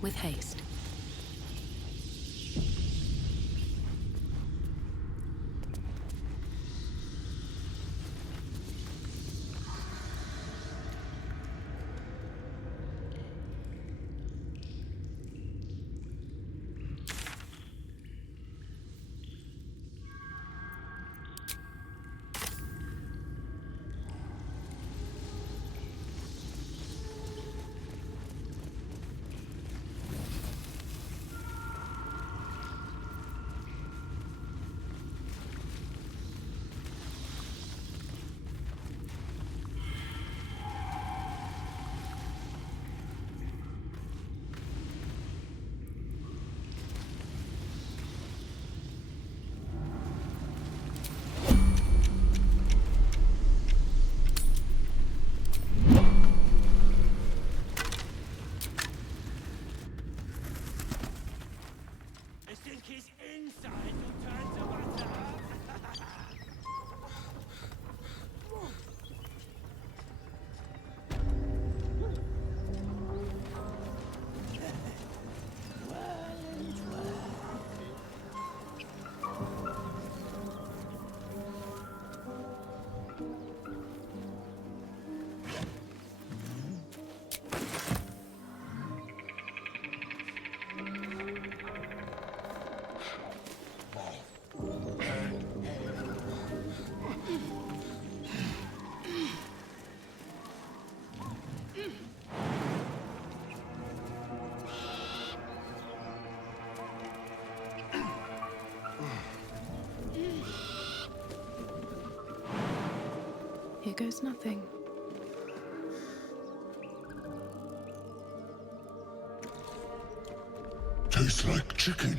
with haste. Here goes nothing. Tastes like chicken.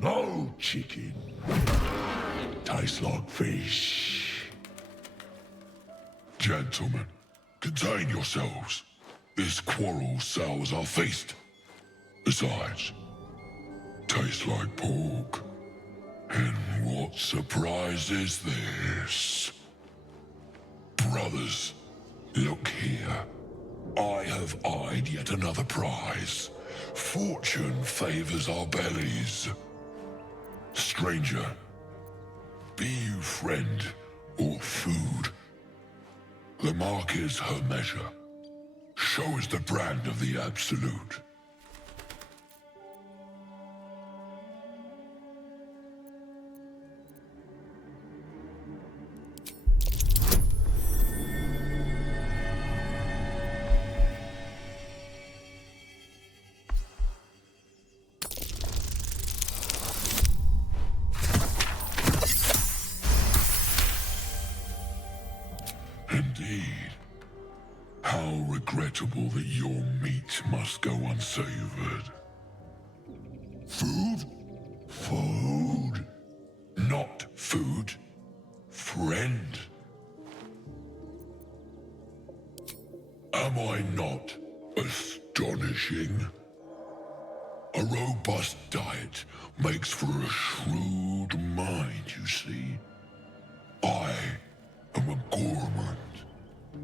No chicken. Tastes like fish. Gentlemen, contain yourselves. This quarrel sours our feast. Besides, tastes like pork. And what surprise is this? Brothers, look here. I have eyed yet another prize. Fortune favors our bellies. Stranger, be you friend or food, the mark is her measure. Show us the brand of the absolute. Indeed. How regrettable that your meat must go unsavored. Food? Food? Not food. Friend. Am I not astonishing? A robust diet makes for a shrewd mind, you see. I am a gourmand,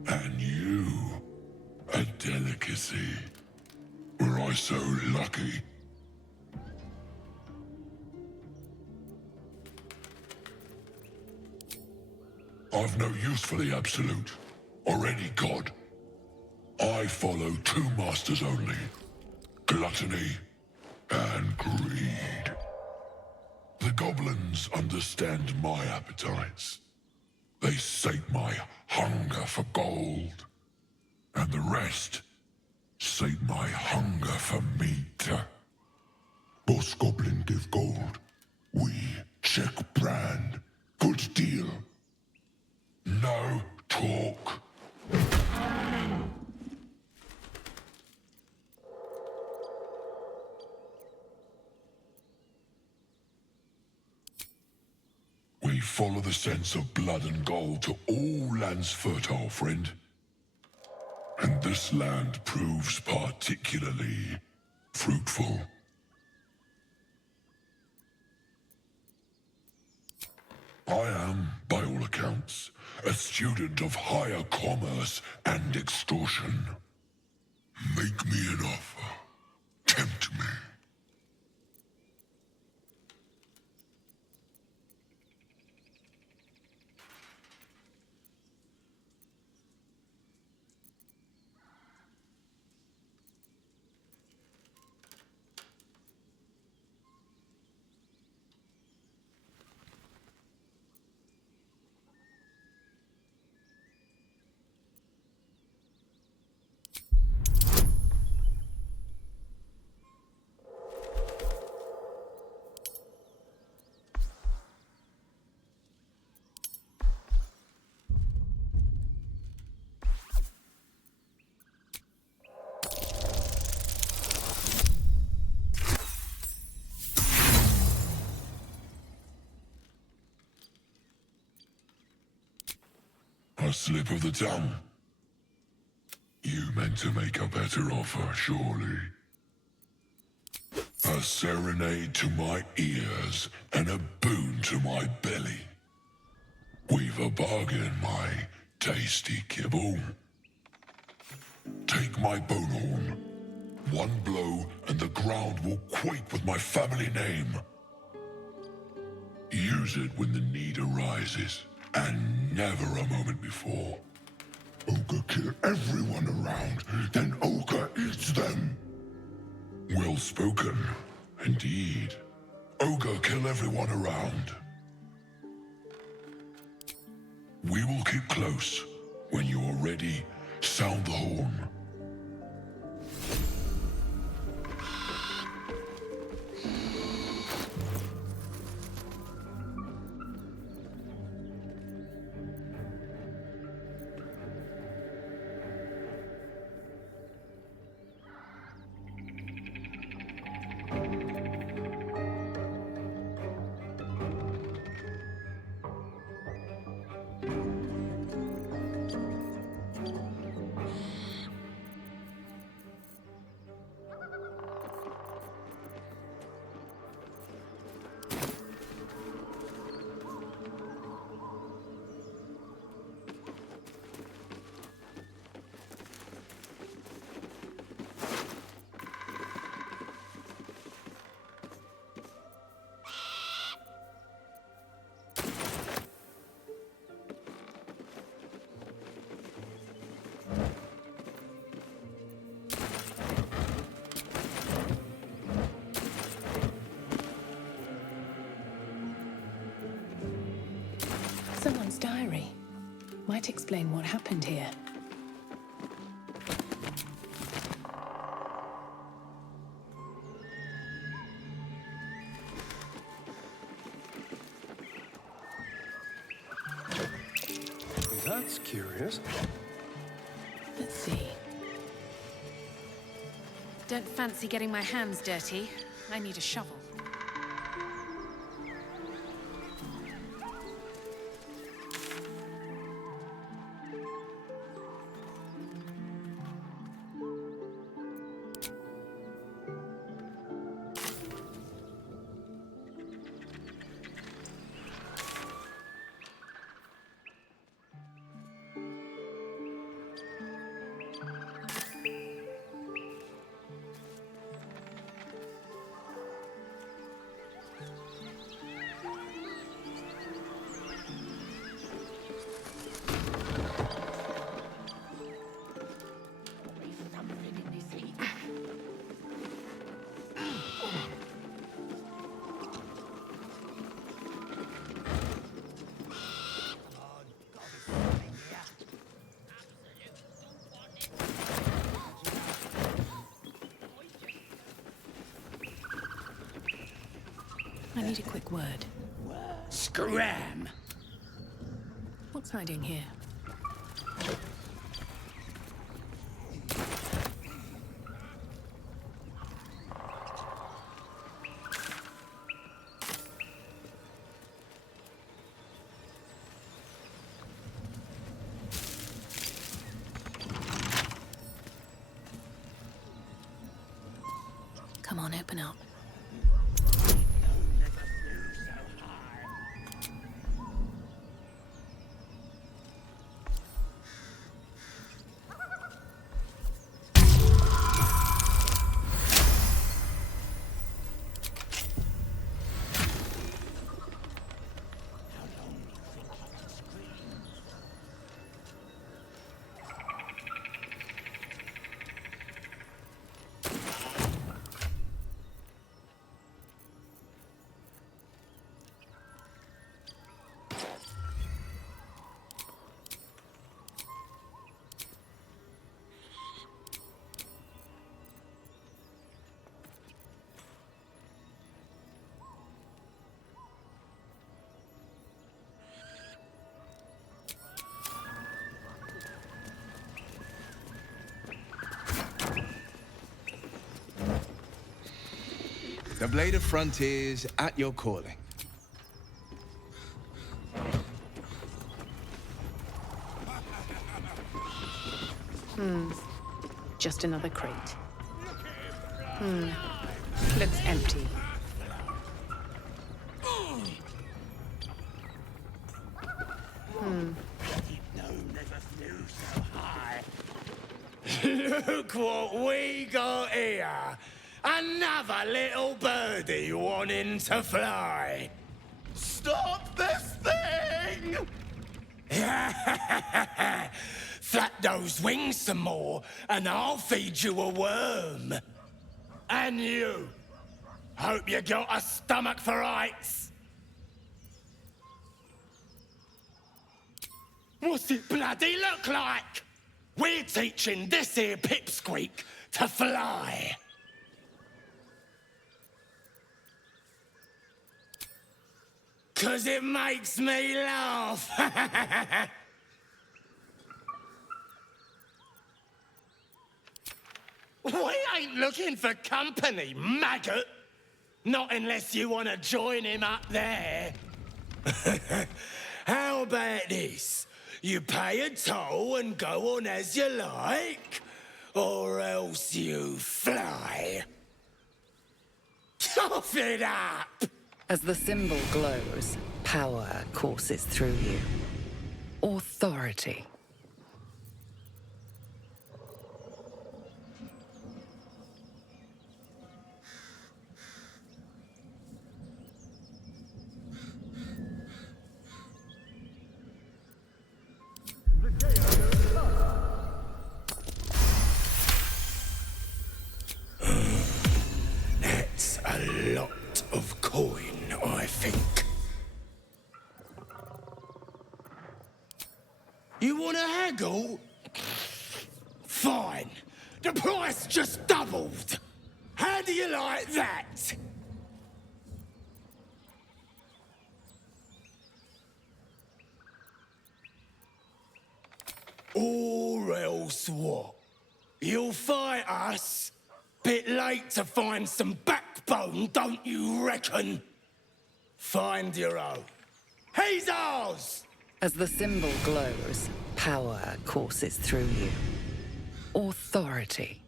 and you, a delicacy. Were I so lucky? I've no use for the absolute, or any god. I follow two masters only, gluttony and greed. The goblins understand my appetites. They sate my hunger for gold. And the rest sate my hunger for meat. Boss Goblin give gold. We check brand. Good deal. No talk. We follow the sense of blood and gold to all lands fertile, friend. And this land proves particularly fruitful. I am, by all accounts, a student of higher commerce and extortion. Make me an offer, me. A slip of the tongue. You meant to make a better offer, surely. A serenade to my ears and a boon to my belly. We've a bargain, my tasty kibble. Take my bone horn. One blow and the ground will quake with my family name. Use it when the need arises, and never a moment before. Ogre kill everyone around, then Ogre eats them. Well spoken, indeed. Ogre kill everyone around. We will keep close. When you are ready, sound the horn. Someone's diary. Might explain what happened here. That's curious. Let's see. Don't fancy getting my hands dirty. I need a shovel. I need a quick word. Scram! What's hiding here? Come on, open up. The Blade of Frontiers at your calling. Just another crate. Looks empty. Look what we got here! Another little birdie wanting to fly! Stop this thing! Flap those wings some more, and I'll feed you a worm. And you! Hope you got a stomach for heights! What's it bloody look like? We're teaching this here pipsqueak to fly. Cause it makes me laugh. We ain't looking for company, maggot. Not unless you want to join him up there. How about this? You pay a toll and go on as you like, or else you fly. Cough it up! As the symbol glows, power courses through you. Authority. That's a lot of coin, I think. You want to haggle? Fine. The price just doubled. How do you like that? Or else what? You'll fight us? Bit late to find some backbone, don't you reckon? Find your own. He's ours! As the symbol glows, power courses through you. Authority.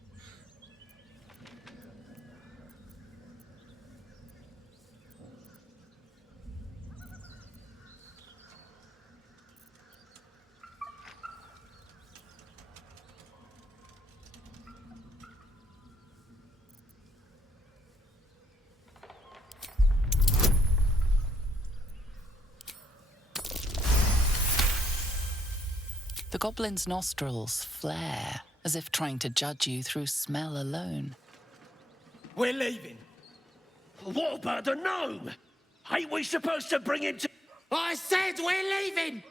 The goblin's nostrils flare, as if trying to judge you through smell alone. We're leaving. What about the gnome? Ain't we supposed to bring him to... I said we're leaving!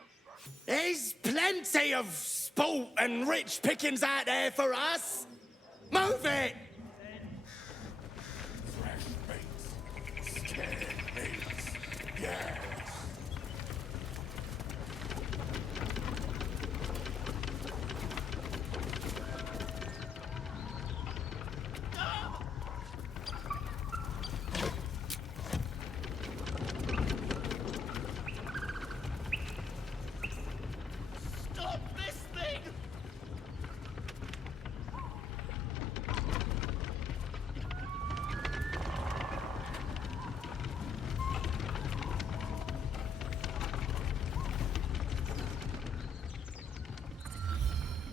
There's plenty of sport and rich pickings out there for us. Move it! Fresh meats, scared meats, yeah. Stop this thing!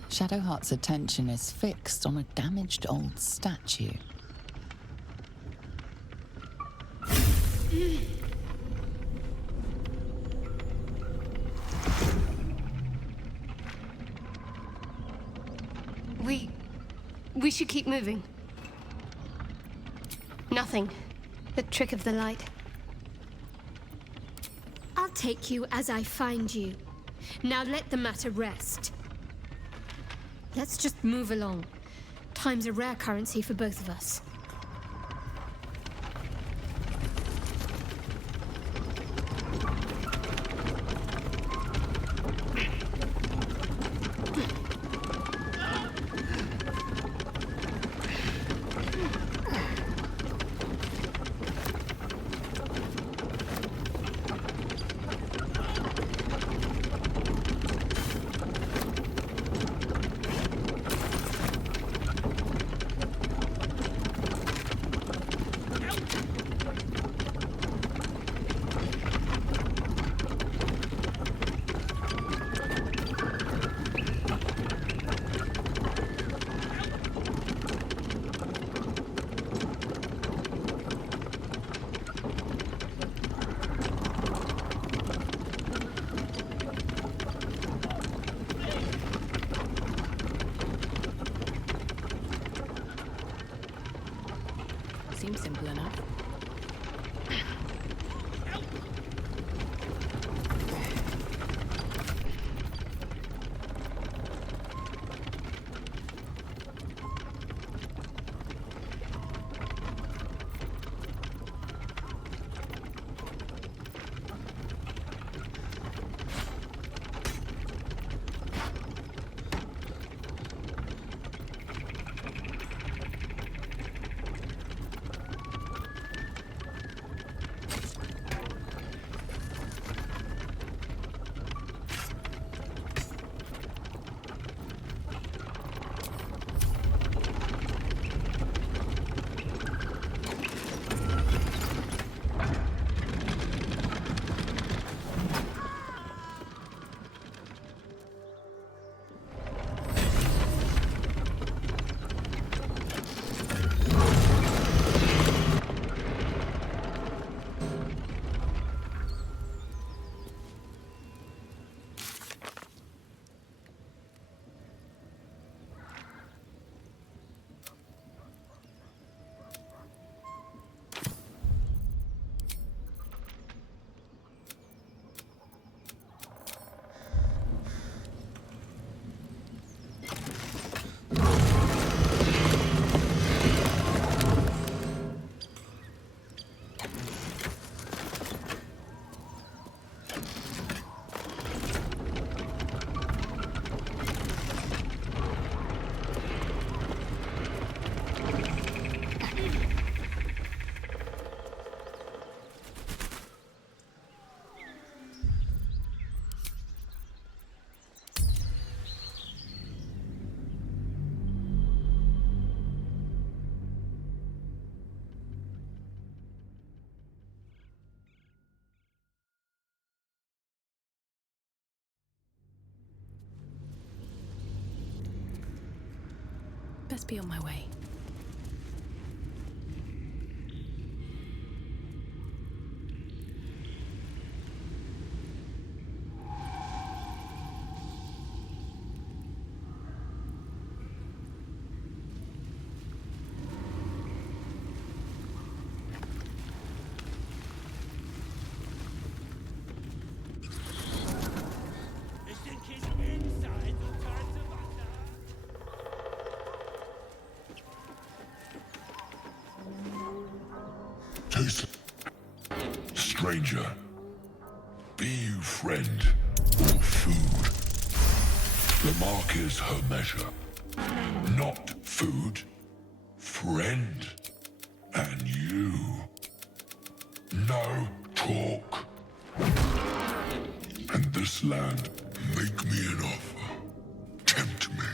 Shadowheart's attention is fixed on a damaged old statue. We should keep moving. Nothing. The trick of the light. I'll take you as I find you. Now let the matter rest. Let's just move along. Time's a rare currency for both of us. best be on my way. You think his insides will turn to butter? Taste. Stranger, be you friend or food. The mark is her measure. Not food, friend. And you. No talk. And this land, make me an offer. Tempt me.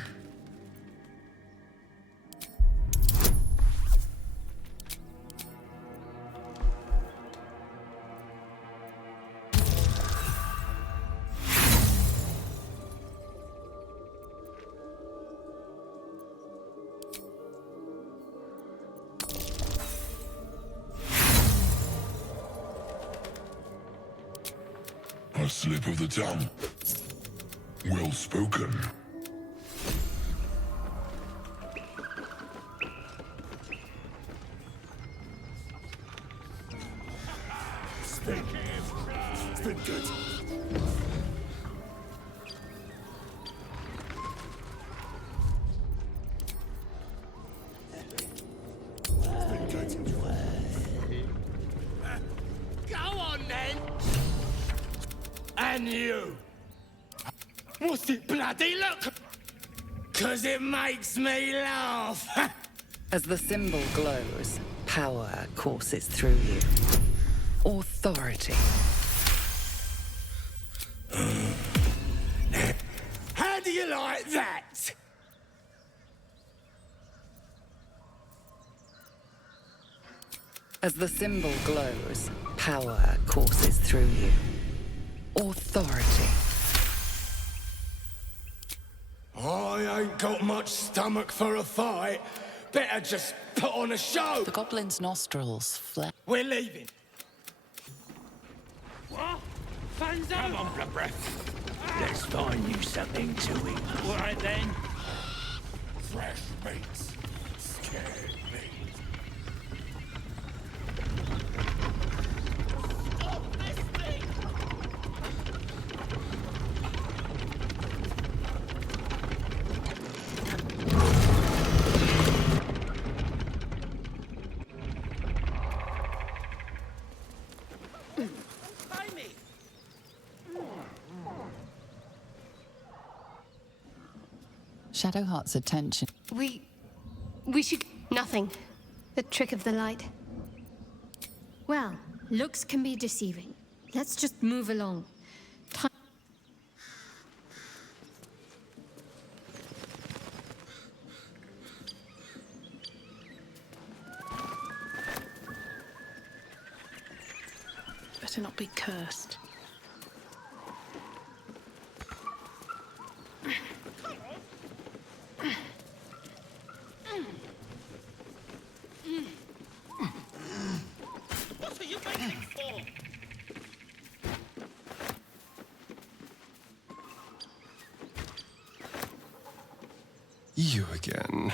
A slip of the tongue. Well spoken. It's been good. Go on then! And you. What's it bloody look? 'Cause it makes me laugh. As the symbol glows, power courses through you. Authority. How do you like that? As the symbol glows, power courses through you. Authority. I ain't got much stomach for a fight. Better just put on a show. The goblin's nostrils flare. We're leaving. What? Fanzo? Come on, blood breath. Let's find you something to eat. All right then. Fresh meats. Scared meat. Stop this thing! Pay me! Shadowheart's attention. We should. Nothing. The trick of the light. Well, looks can be deceiving. Let's just move along. Time. Better not be cursed. What are you waiting for? You again.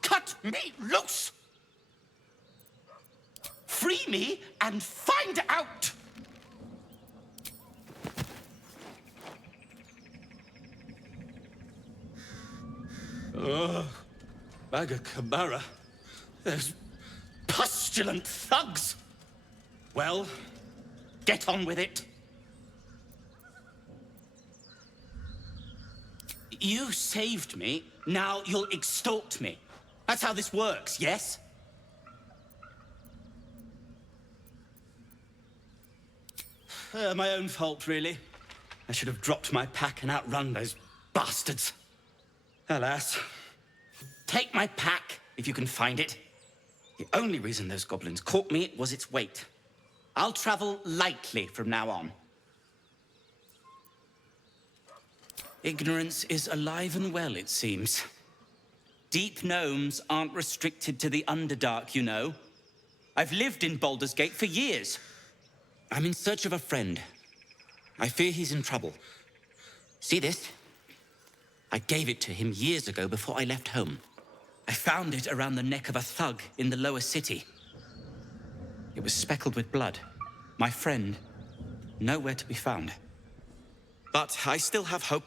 Cut me loose! Free me and find out! Baga Kamara. Those pustulant thugs! Well, get on with it. You saved me, now you'll extort me. That's how this works, yes? My own fault, really. I should have dropped my pack and outrun those bastards. Alas. Take my pack, if you can find it. The only reason those goblins caught me was its weight. I'll travel lightly from now on. Ignorance is alive and well, it seems. Deep gnomes aren't restricted to the Underdark, you know. I've lived in Baldur's Gate for years. I'm in search of a friend. I fear he's in trouble. See this? I gave it to him years ago before I left home. I found it around the neck of a thug in the lower city. It was speckled with blood. My friend, nowhere to be found. But I still have hope.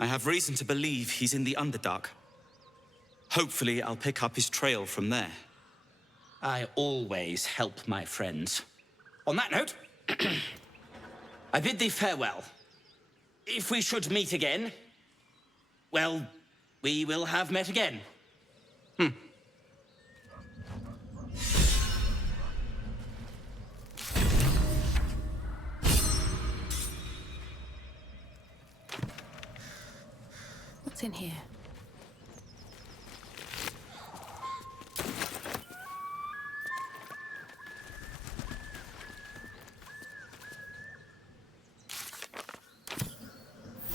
I have reason to believe he's in the Underdark. Hopefully, I'll pick up his trail from there. I always help my friends. On that note, I bid thee farewell. If we should meet again, well, we will have met again. What's in here?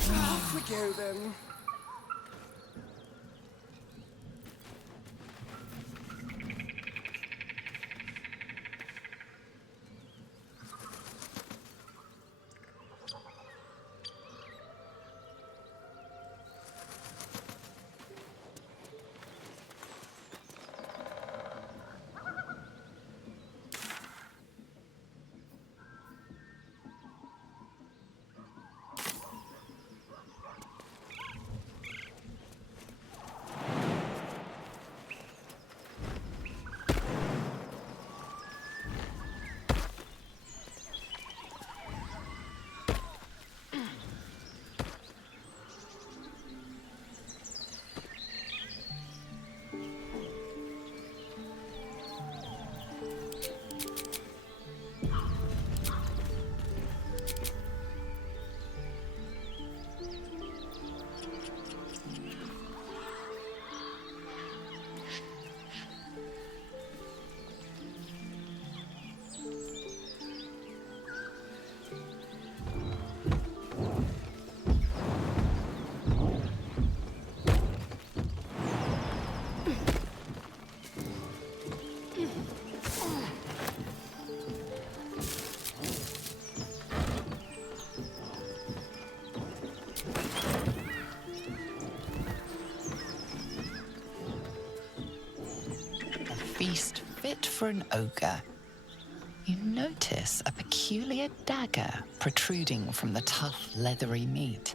Off we go then. Feast fit for an ogre. You notice a peculiar dagger protruding from the tough, leathery meat.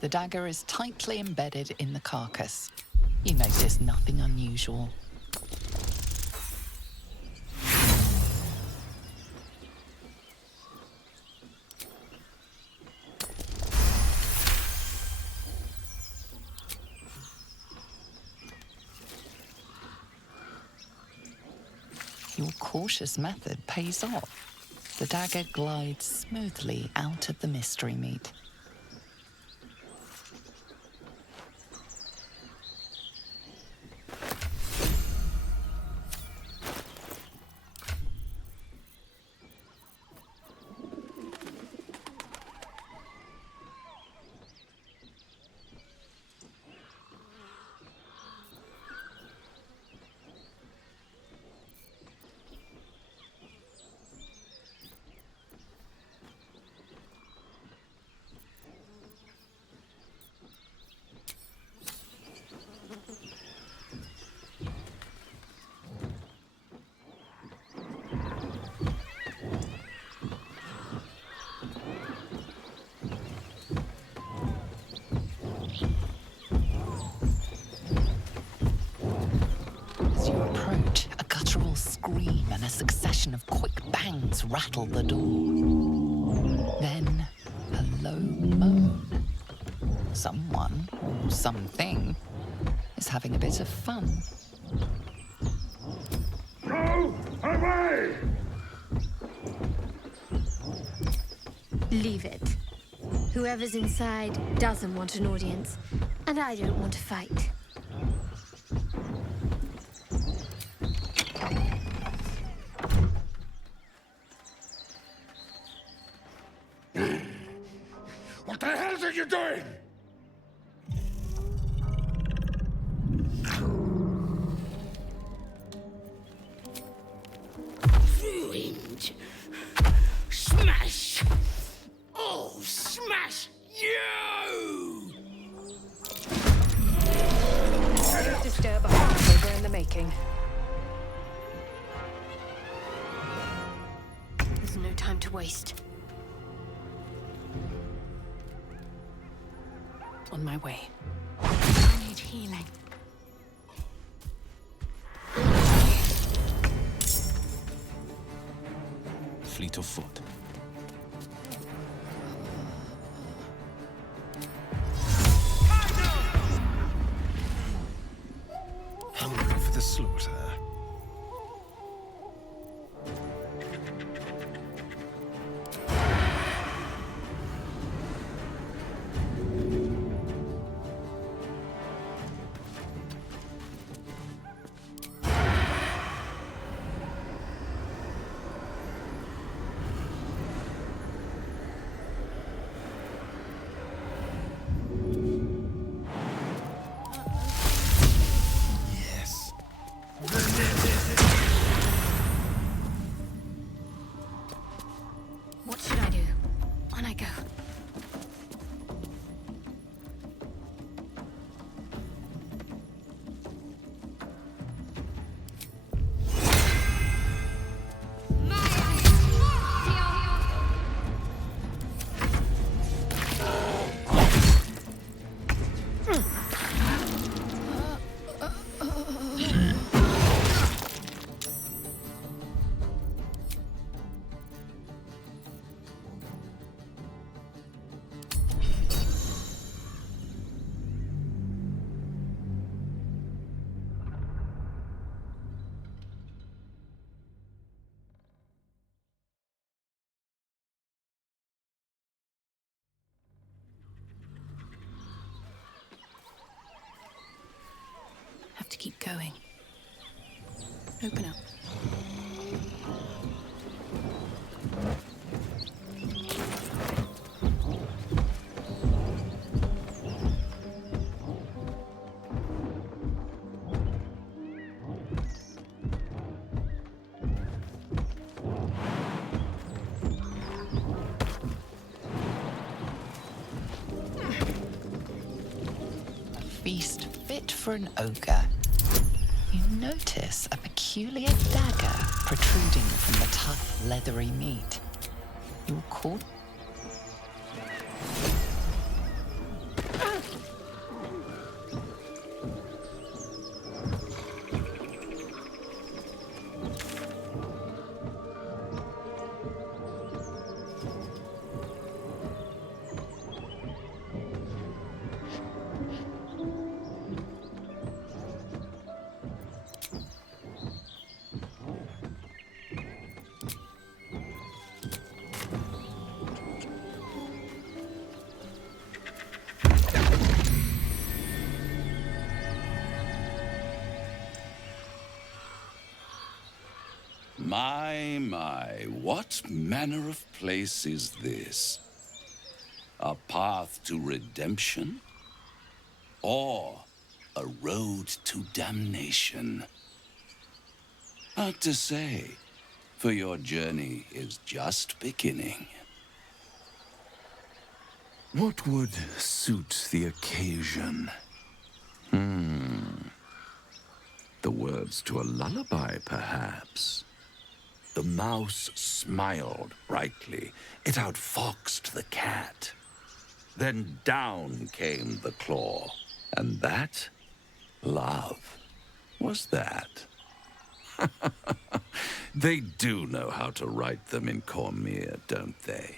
The dagger is tightly embedded in the carcass. You notice nothing unusual. Your cautious method pays off. The dagger glides smoothly out of the mystery meat. succession of quick bangs rattle the door. Then, a low moan. Someone, or something, is having a bit of fun. Go away! Leave it. Whoever's inside doesn't want an audience, and I don't want to fight. What the hell are you doing? Ruined. Smash! Oh, smash you! Disturb a heartbreaker in the making. There's no time to waste. On my way. I need healing. Fleet of foot. Hungry for the slaughter. Yes. What should I do? On I go. Have to keep going. Open up. Feast fit for an ogre. You notice a peculiar dagger protruding from the tough, leathery meat. You're caught. My, what manner of place is this? A path to redemption? Or a road to damnation? Hard to say, for your journey is just beginning. What would suit the occasion? The words to a lullaby, perhaps. The mouse smiled brightly. It outfoxed the cat. Then down came the claw. And that, love, was that. They do know how to write them in Cormyr, don't they?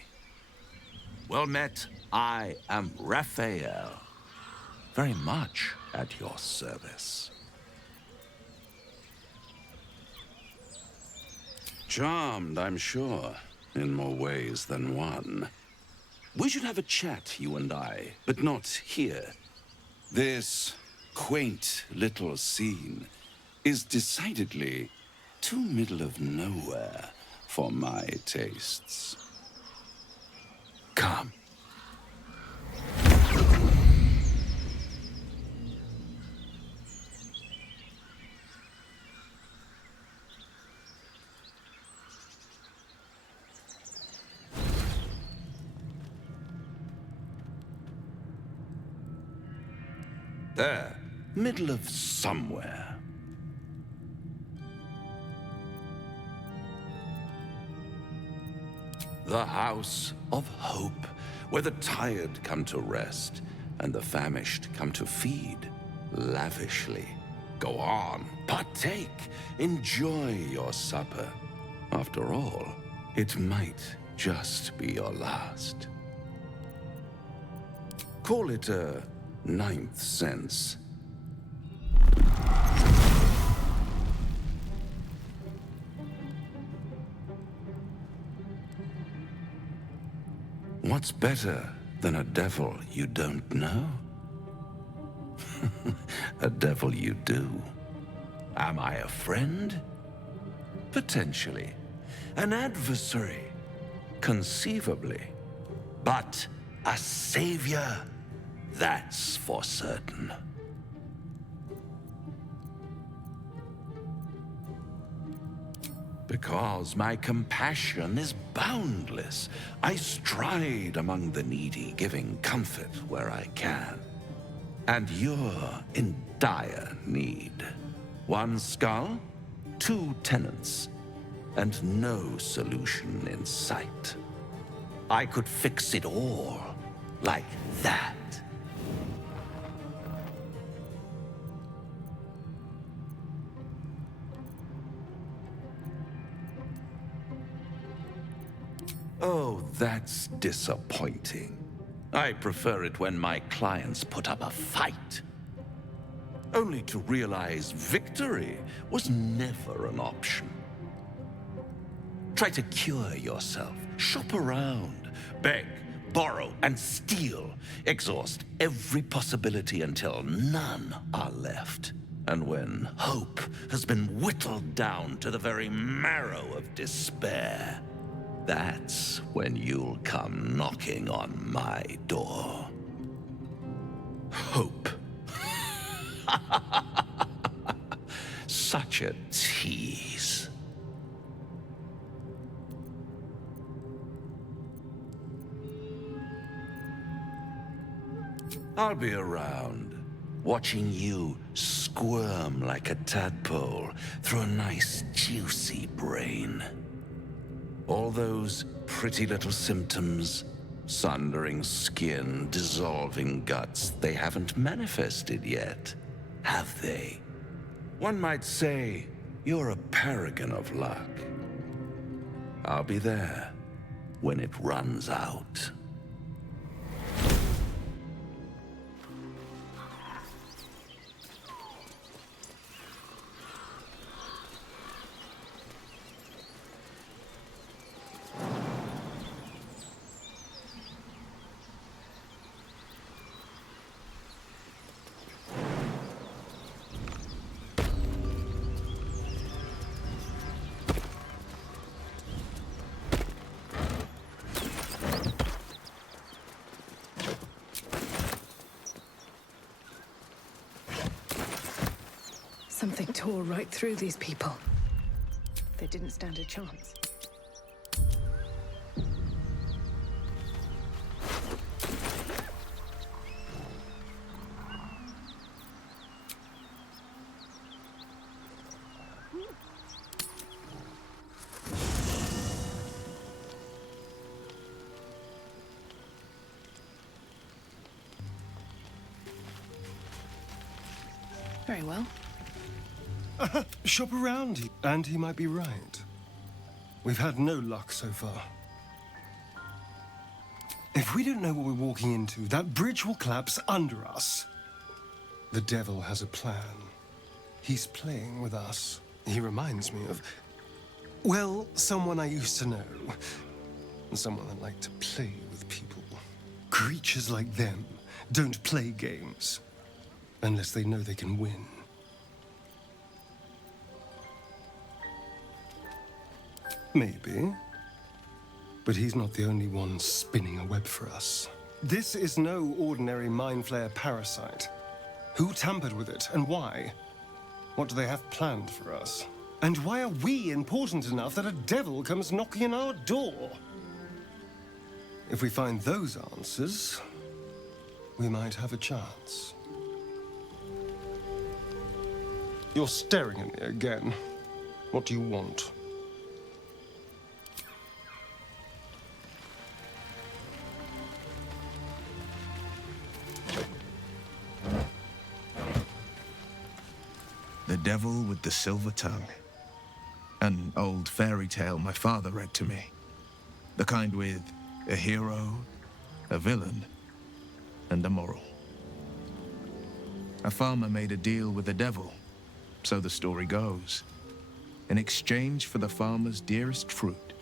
Well met, I am Raphael. Very much at your service. Charmed, I'm sure, in more ways than one. We should have a chat, you and I, but not here. This quaint little scene is decidedly too middle of nowhere for my tastes. Come. There, middle of somewhere. The House of Hope, where the tired come to rest and the famished come to feed lavishly. Go on, partake, enjoy your supper. After all, it might just be your last. Call it a ninth sense. What's better than a devil you don't know? A devil you do. Am I a friend? Potentially. An adversary? Conceivably. But a savior? That's for certain. Because my compassion is boundless. I stride among the needy, giving comfort where I can. And you're in dire need. One skull, two tenants, and no solution in sight. I could fix it all like that. Oh, that's disappointing. I prefer it when my clients put up a fight. Only to realize victory was never an option. Try to cure yourself, shop around, beg, borrow, and steal. Exhaust every possibility until none are left. And when hope has been whittled down to the very marrow of despair, that's when you'll come knocking on my door. Hope. Such a tease. I'll be around, watching you squirm like a tadpole through a nice, juicy brain. All those pretty little symptoms, sundering skin, dissolving guts, they haven't manifested yet, have they? One might say you're a paragon of luck. I'll be there when it runs out. Something tore right through these people. They didn't stand a chance. Very well. Shop around, and he might be right. We've had no luck so far. If we don't know what we're walking into, that bridge will collapse under us. The devil has a plan. He's playing with us. He reminds me of, well, someone I used to know. Someone that liked to play with people. Creatures like them don't play games unless they know they can win. Maybe. But he's not the only one spinning a web for us. This is no ordinary Mind Flayer parasite. Who tampered with it, and why? What do they have planned for us? And why are we important enough that a devil comes knocking on our door? If we find those answers, we might have a chance. You're staring at me again. What do you want? The Devil with the Silver Tongue. An old fairy tale my father read to me. The kind with a hero, a villain, and a moral. A farmer made a deal with the devil, so the story goes. In exchange for the farmer's dearest fruit,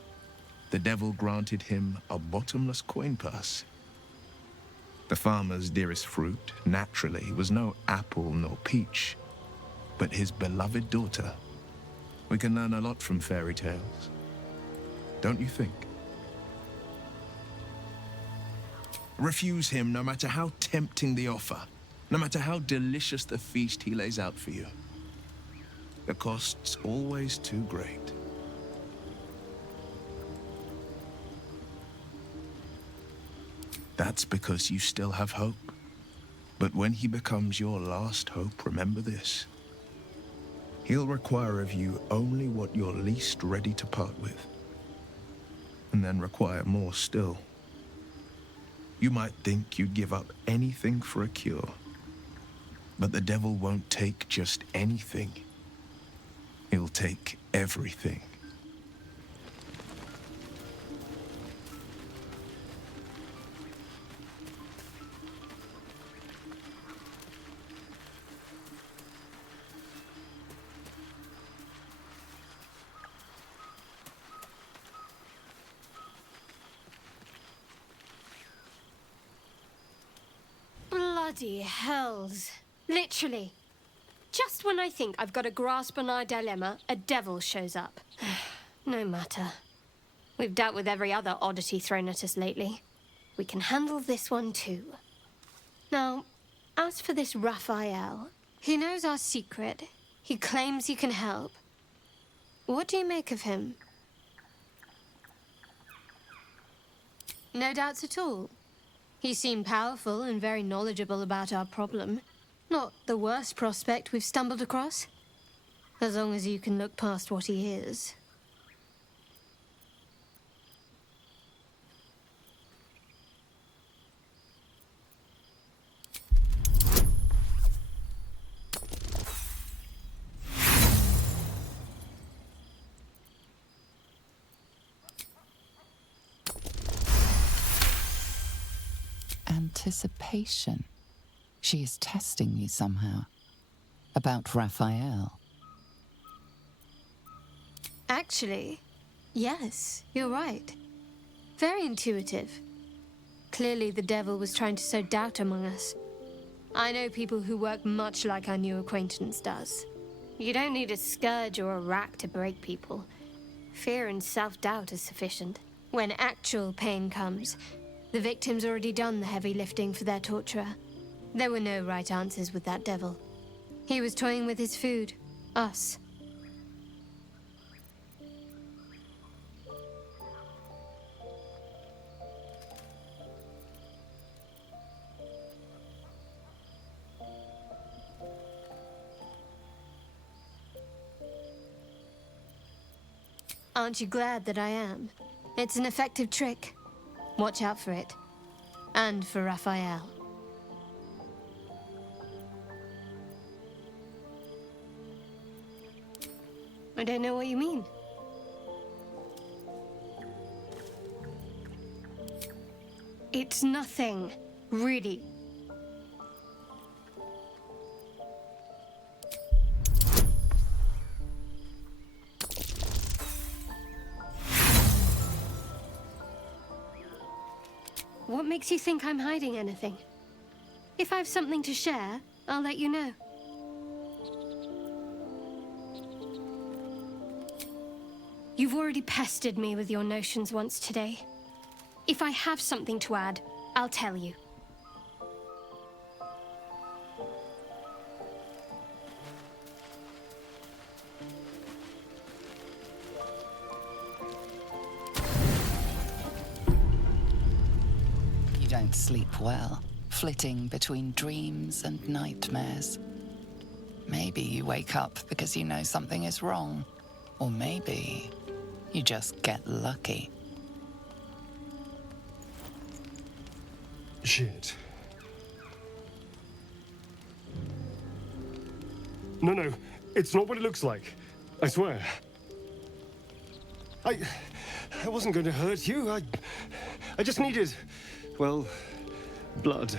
the devil granted him a bottomless coin purse. The farmer's dearest fruit, naturally, was no apple nor peach, but his beloved daughter. We can learn a lot from fairy tales, don't you think? Refuse him no matter how tempting the offer, no matter how delicious the feast he lays out for you. The cost's always too great. That's because you still have hope. But when he becomes your last hope, remember this. He'll require of you only what you're least ready to part with, and then require more still. You might think you'd give up anything for a cure, but the devil won't take just anything. He'll take everything. Bloody hells. Literally. Just when I think I've got a grasp on our dilemma, a devil shows up. No matter. We've dealt with every other oddity thrown at us lately. We can handle this one too. Now, as for this Raphael, he knows our secret. He claims he can help. What do you make of him? No doubts at all. He seemed powerful and very knowledgeable about our problem. Not the worst prospect we've stumbled across. As long as you can look past what he is. Anticipation. She is testing you somehow. About Raphael. Actually, yes, you're right. Very intuitive. Clearly the devil was trying to sow doubt among us. I know people who work much like our new acquaintance does. You don't need a scourge or a rack to break people. Fear and self-doubt is sufficient. When actual pain comes, the victim's already done the heavy lifting for their torturer. There were no right answers with that devil. He was toying with his food. Us. Aren't you glad that I am? It's an effective trick. Watch out for it. And for Raphael. I don't know what you mean. It's nothing, really. What makes you think I'm hiding anything? If I've something to share, I'll let you know. You've already pestered me with your notions once today. If I have something to add, I'll tell you. You don't sleep well, flitting between dreams and nightmares. Maybe you wake up because you know something is wrong. Or maybe you just get lucky. Shit. No, it's not what it looks like. I swear. I wasn't going to hurt you. I just needed, well, blood.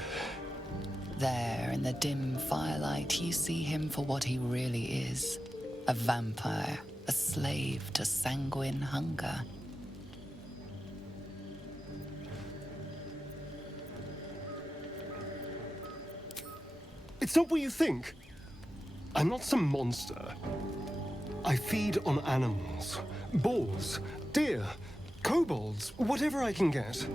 There, in the dim firelight, you see him for what he really is. A vampire, a slave to sanguine hunger. It's not what you think. I'm not some monster. I feed on animals. Boars, deer, kobolds, whatever I can get.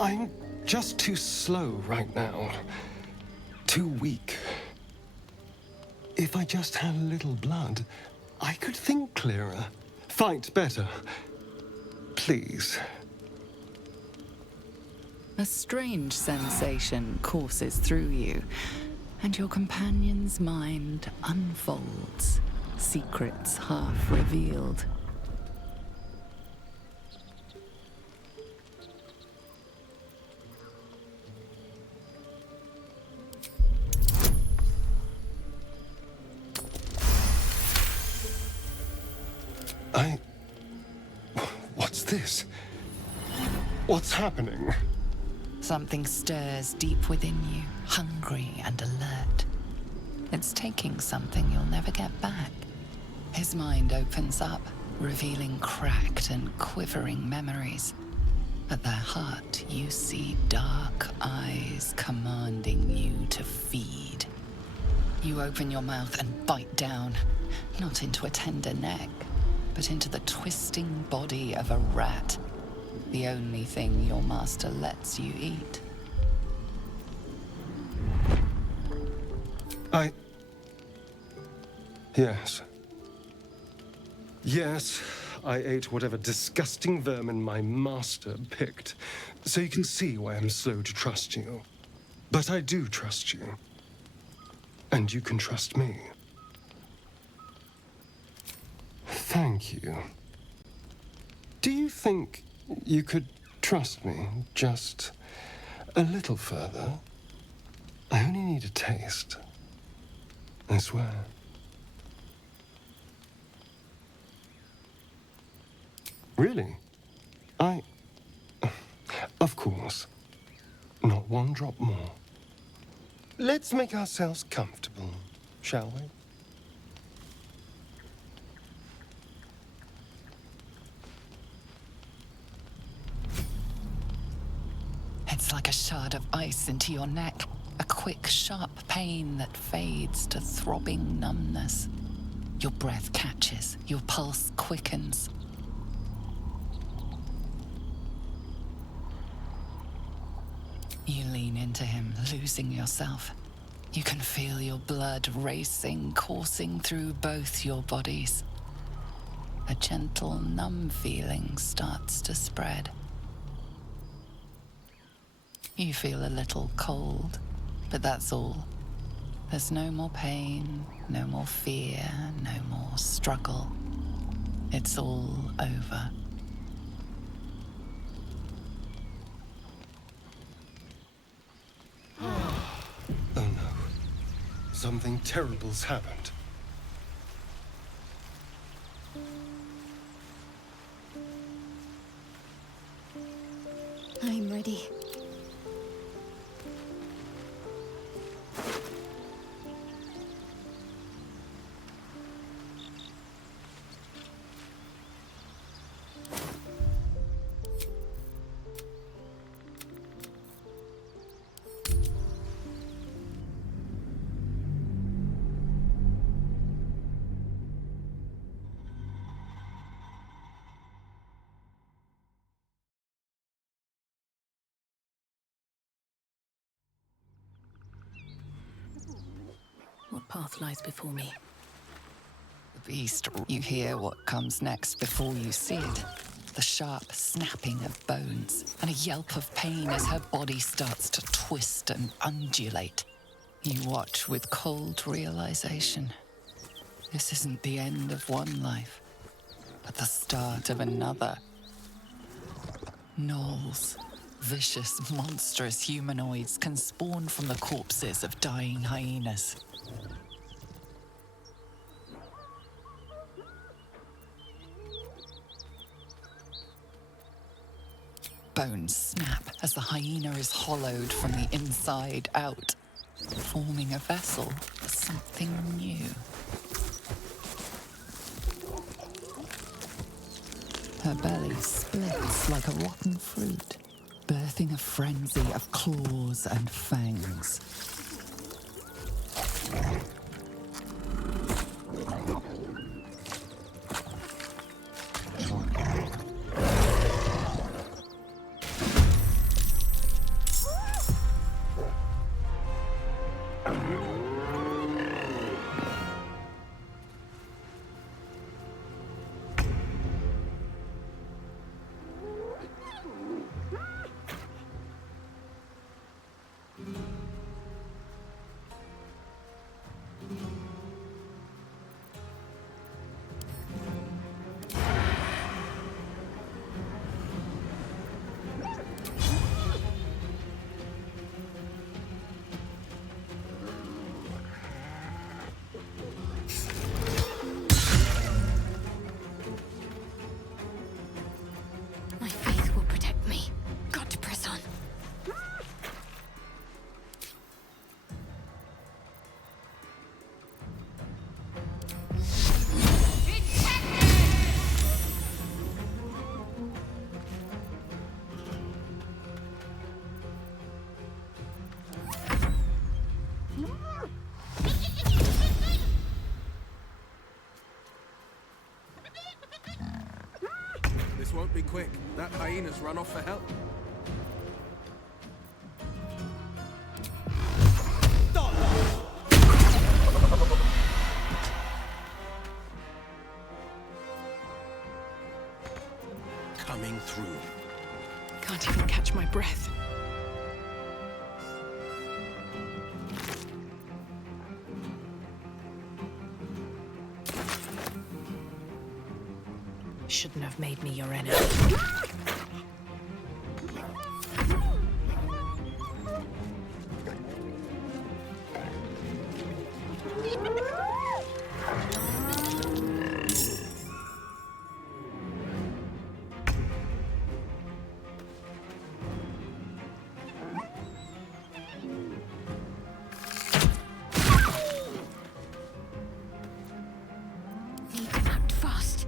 I'm just too slow right now. Too weak. If I just had a little blood, I could think clearer, fight better. Please. A strange sensation courses through you, and your companion's mind unfolds, secrets half revealed. What's this? What's happening? Something stirs deep within you, hungry and alert. It's taking something you'll never get back. His mind opens up, revealing cracked and quivering memories. At their heart, you see dark eyes commanding you to feed. You open your mouth and bite down, not into a tender neck, but into the twisting body of a rat, the only thing your master lets you eat. Yes, I ate whatever disgusting vermin my master picked, so you can see why I'm slow to trust you. But I do trust you. And you can trust me. Thank you. Do you think you could trust me just a little further? I only need a taste. I swear. Really? Of course. Not one drop more. Let's make ourselves comfortable, shall we? It's like a shard of ice into your neck, a quick, sharp pain that fades to throbbing numbness. Your breath catches, your pulse quickens. You lean into him, losing yourself. You can feel your blood racing, coursing through both your bodies. A gentle, numb feeling starts to spread. You feel a little cold, but that's all. There's no more pain, no more fear, no more struggle. It's all over. Oh no. Something terrible's happened. I'm ready. path lies before me. The beast, you hear what comes next before you see it. The sharp snapping of bones, and a yelp of pain as her body starts to twist and undulate. You watch with cold realization. This isn't the end of one life, but the start of another. Gnolls, vicious, monstrous humanoids, can spawn from the corpses of dying hyenas. Bones snap as the hyena is hollowed from the inside out, forming a vessel for something new. Her belly splits like a rotten fruit, birthing a frenzy of claws and fangs. My faith will protect me. Got to press on. This won't be quick. That hyena's run off for help. Coming through. Can't even catch my breath. Shouldn't have made me your enemy. Need to act fast.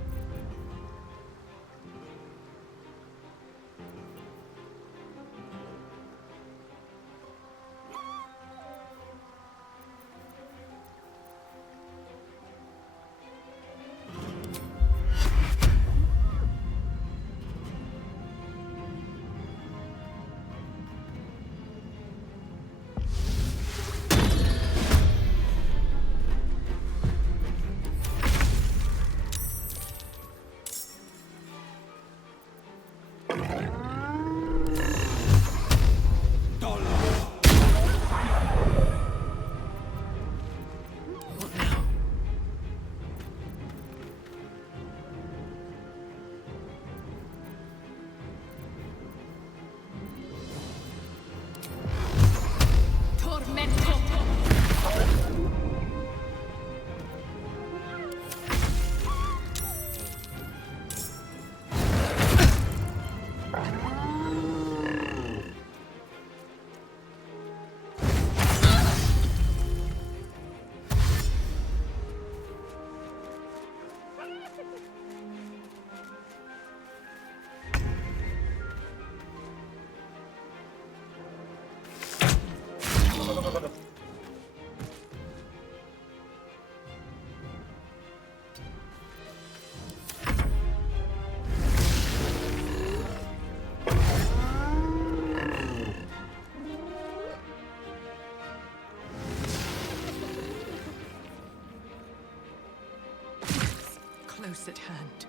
close at hand.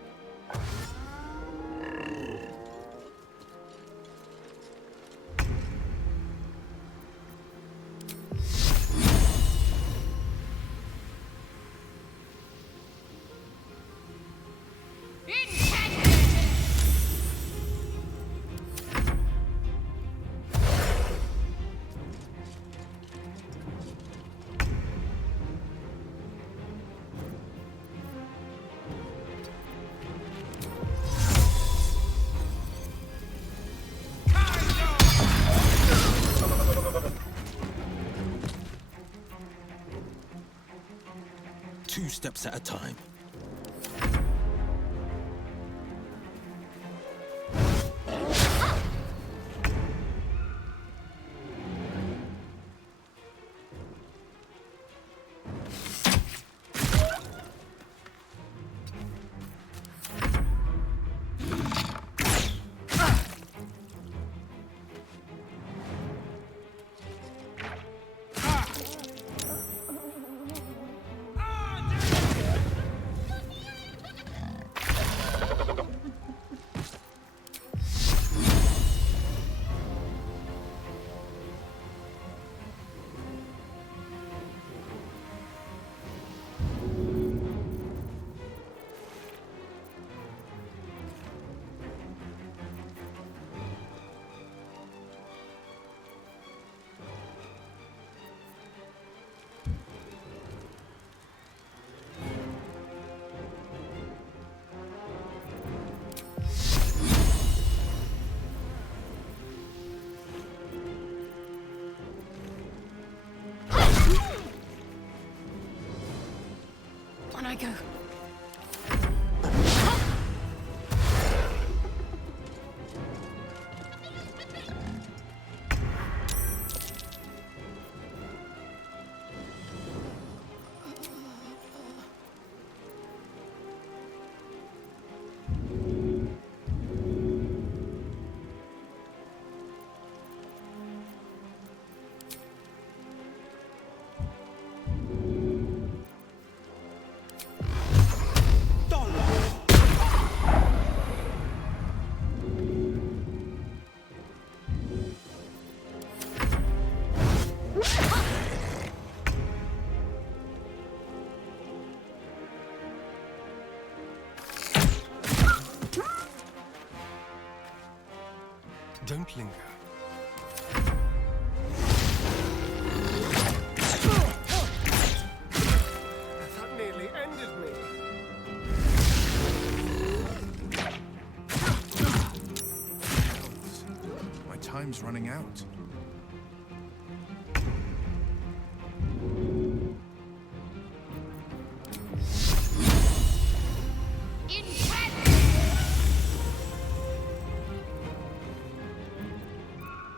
Two steps at a time. On I go. Don't linger. That nearly ended me. My time's running out.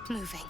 Moving.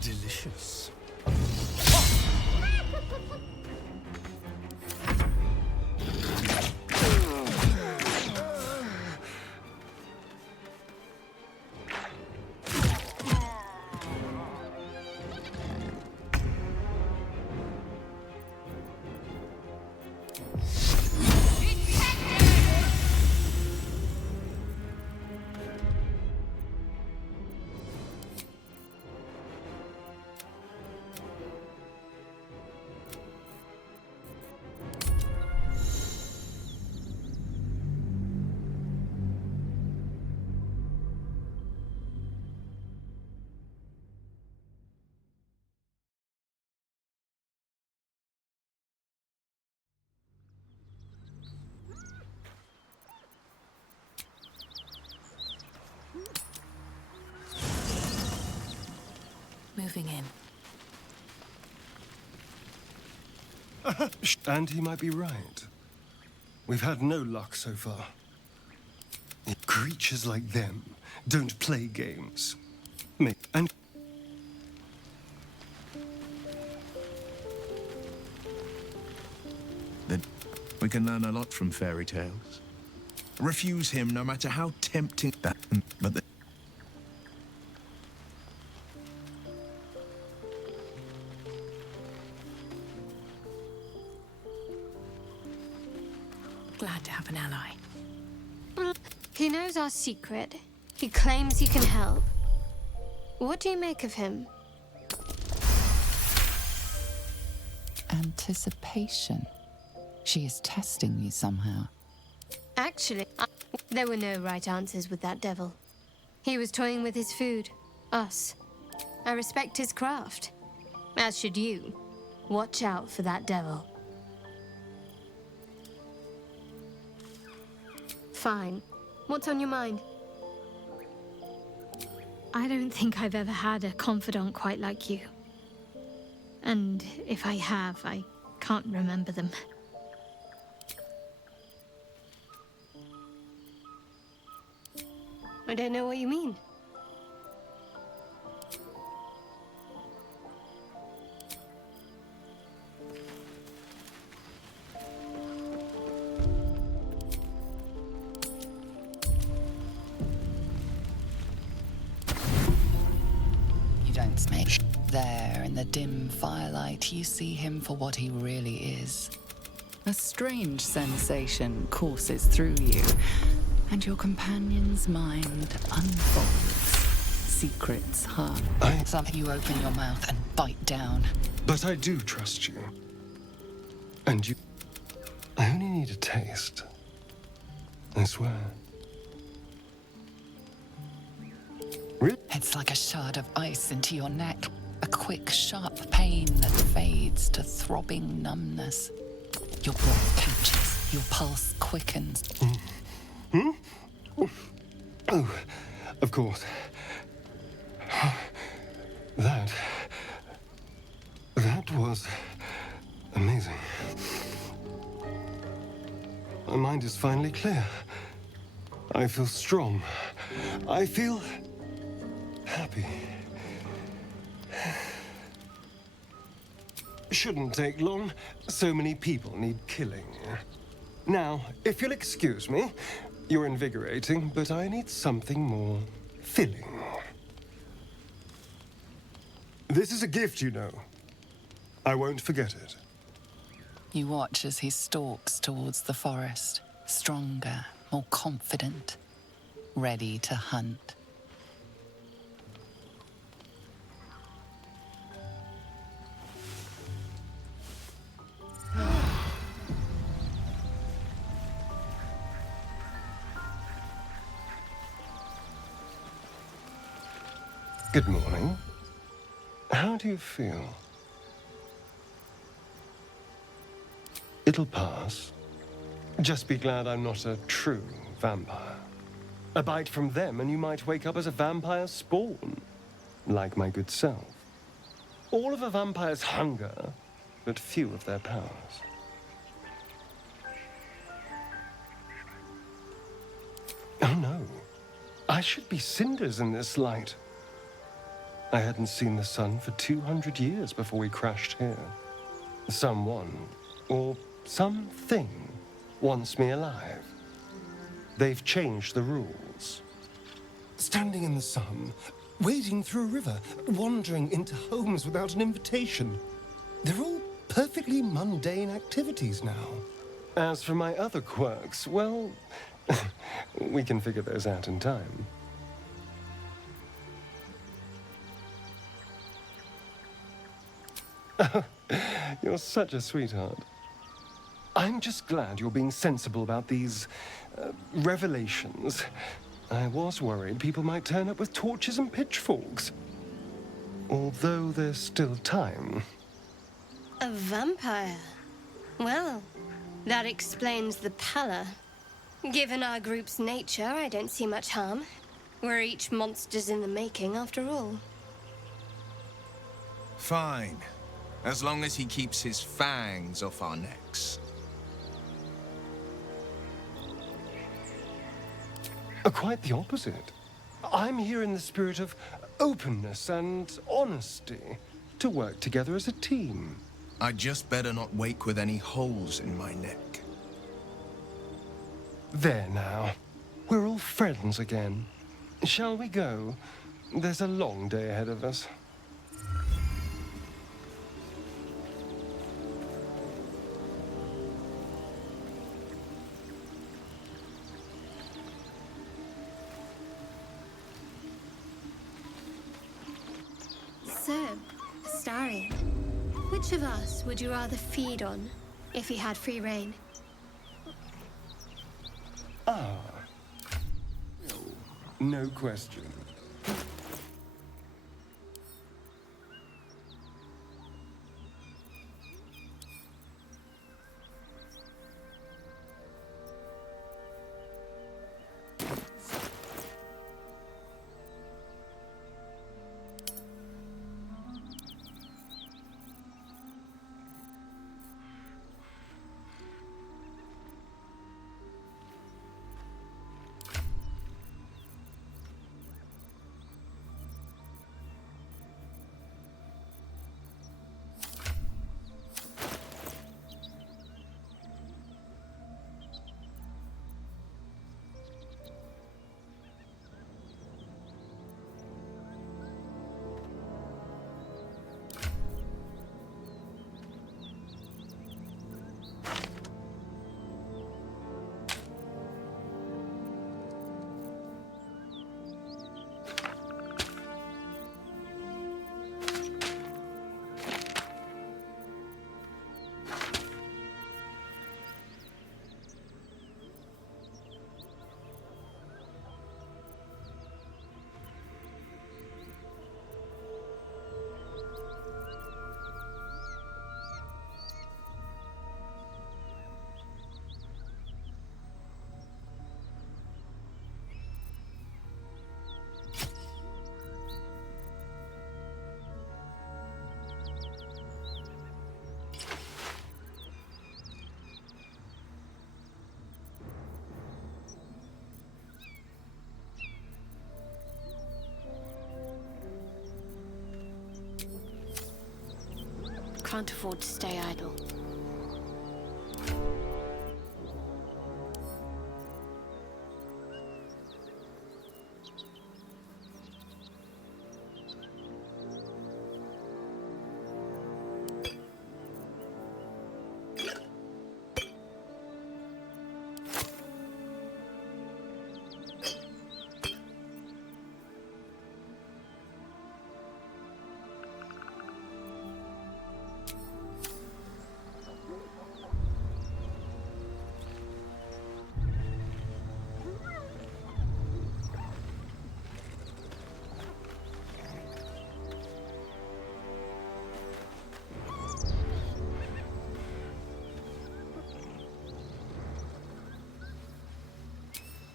Delicious. moving in. And he might be right. We've had no luck so far. Creatures like them don't play games. And then we can learn a lot from fairy tales. Refuse him no matter how tempting that, but Glad to have an ally. He knows our secret. He claims he can help. What do you make of him? Anticipation. She is testing you somehow. Actually, there were no right answers with that devil. He was toying with his food. Us. I respect his craft. As should you. Watch out for that devil. Fine. What's on your mind? I don't think I've ever had a confidant quite like you. And if I have, I can't remember them. I don't know what you mean. You don't smash. There, in the dim firelight, you see him for what he really is. A strange sensation courses through you, and your companion's mind unfolds. Secrets hard. Something you open your mouth and bite down. But I do trust you. And you... I only need a taste. I swear. Really? It's like a shard of ice into your neck. A quick, sharp pain that fades to throbbing numbness. Your breath catches. Your pulse quickens. Hmm? Oh, of course. That was amazing. My mind is finally clear. I feel strong. I feel happy. Shouldn't take long. So many people need killing. Now, if you'll excuse me, you're invigorating, but I need something more filling. This is a gift, you know. I won't forget it. You watch as he stalks towards the forest, stronger, more confident, ready to hunt. Good morning. How do you feel? It'll pass. Just be glad I'm not a true vampire. A bite from them and you might wake up as a vampire spawn, like my good self. All of a vampire's hunger, but few of their powers. Oh no, I should be cinders in this light. I hadn't seen the sun for 200 years before we crashed here. Someone, or something, wants me alive. They've changed the rules. Standing in the sun, wading through a river, wandering into homes without an invitation. They're all perfectly mundane activities now. As for my other quirks, well, we can figure those out in time. You're such a sweetheart. I'm just glad you're being sensible about these revelations. I was worried people might turn up with torches and pitchforks. Although there's still time. A vampire? Well, that explains the pallor. Given our group's nature, I don't see much harm. We're each monsters in the making, after all. Fine. As long as he keeps his fangs off our necks. Quite the opposite. I'm here in the spirit of openness and honesty, to work together as a team. I'd just better not wake with any holes in my neck. There now. We're all friends again. Shall we go? There's a long day ahead of us. So, Astarion, which of us would you rather feed on if he had free reign? No question. Can't afford to stay idle.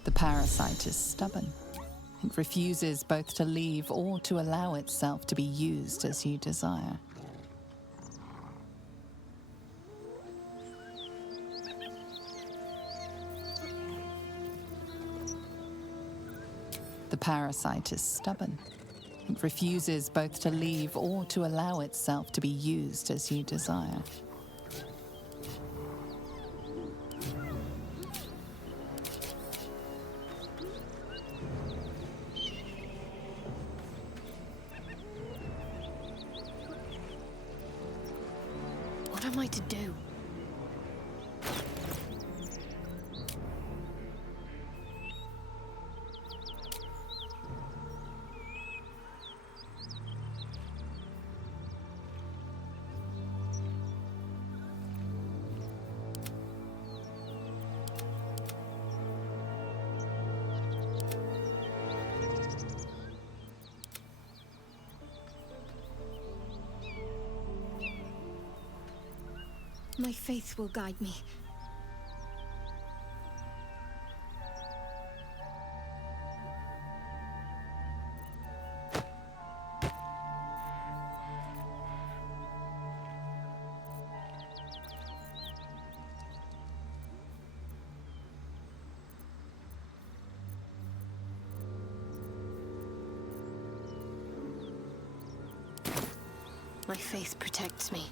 The parasite is stubborn. It refuses both to leave or to allow itself to be used as you desire. The parasite is stubborn. It refuses both to leave or to allow itself to be used as you desire. What am I to do? My faith will guide me. faith protects me.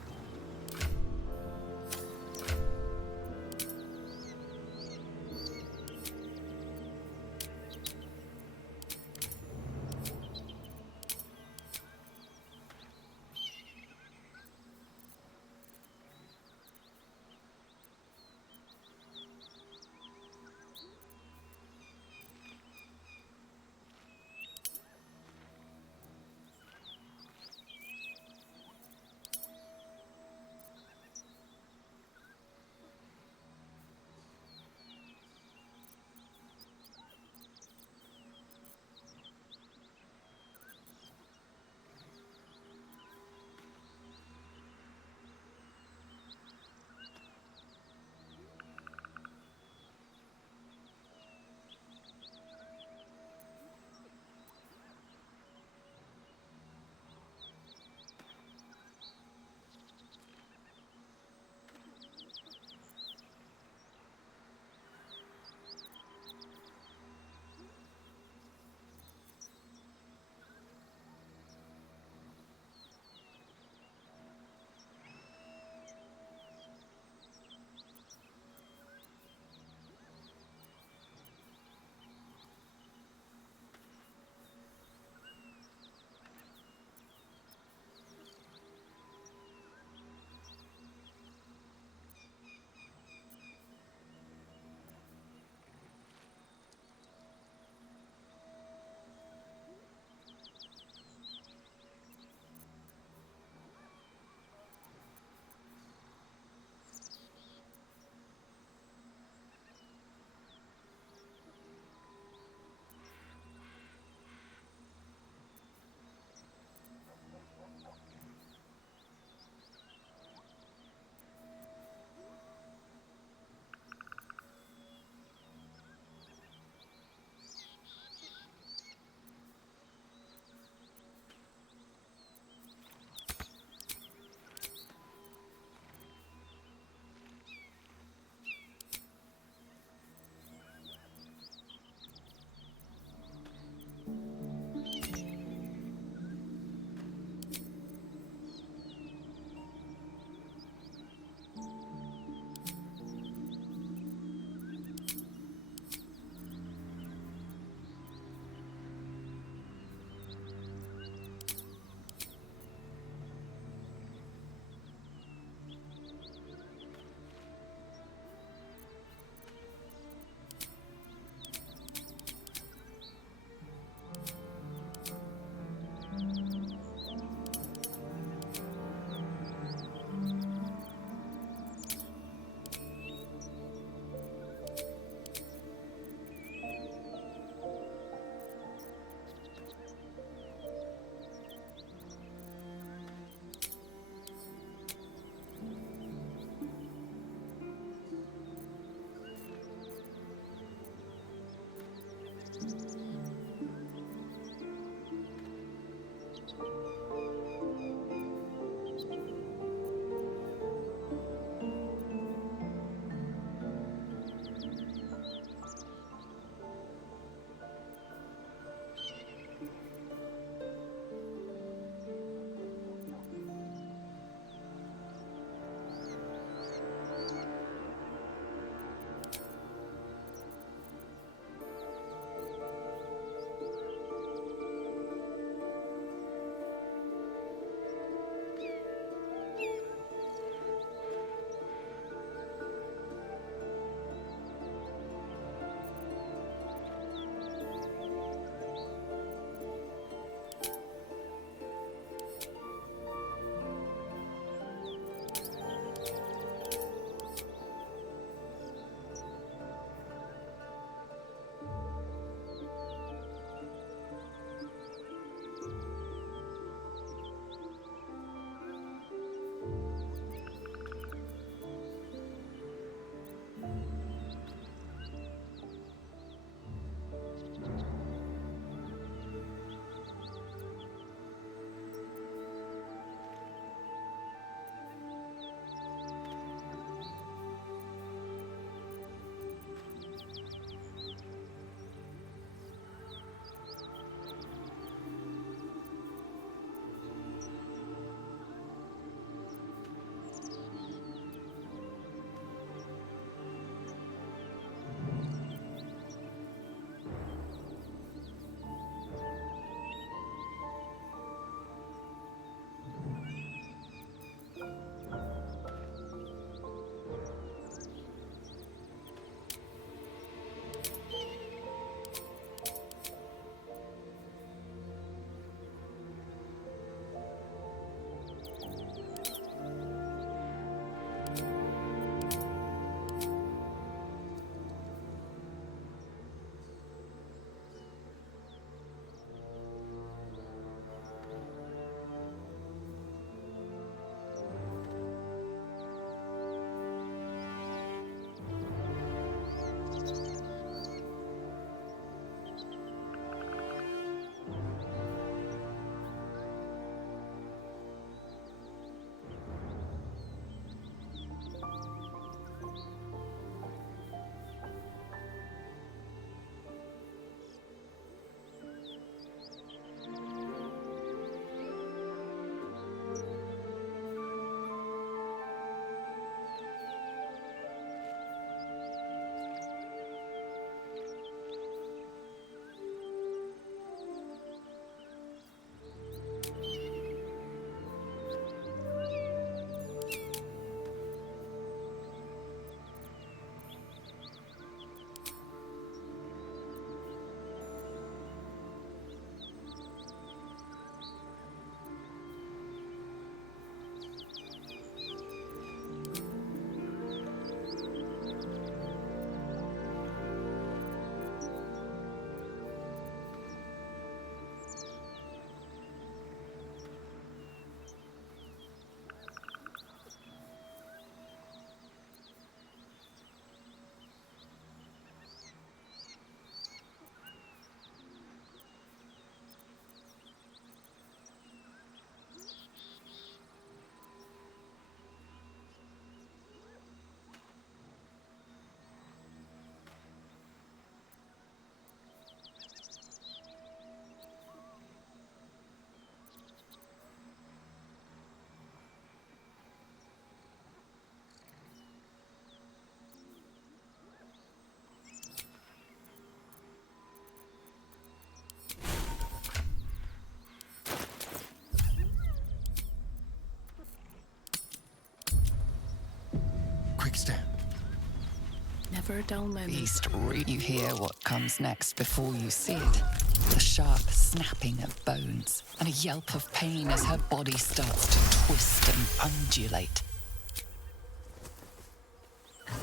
never a dull moment. You hear what comes next before you see it. The sharp snapping of bones, and a yelp of pain as her body starts to twist and undulate.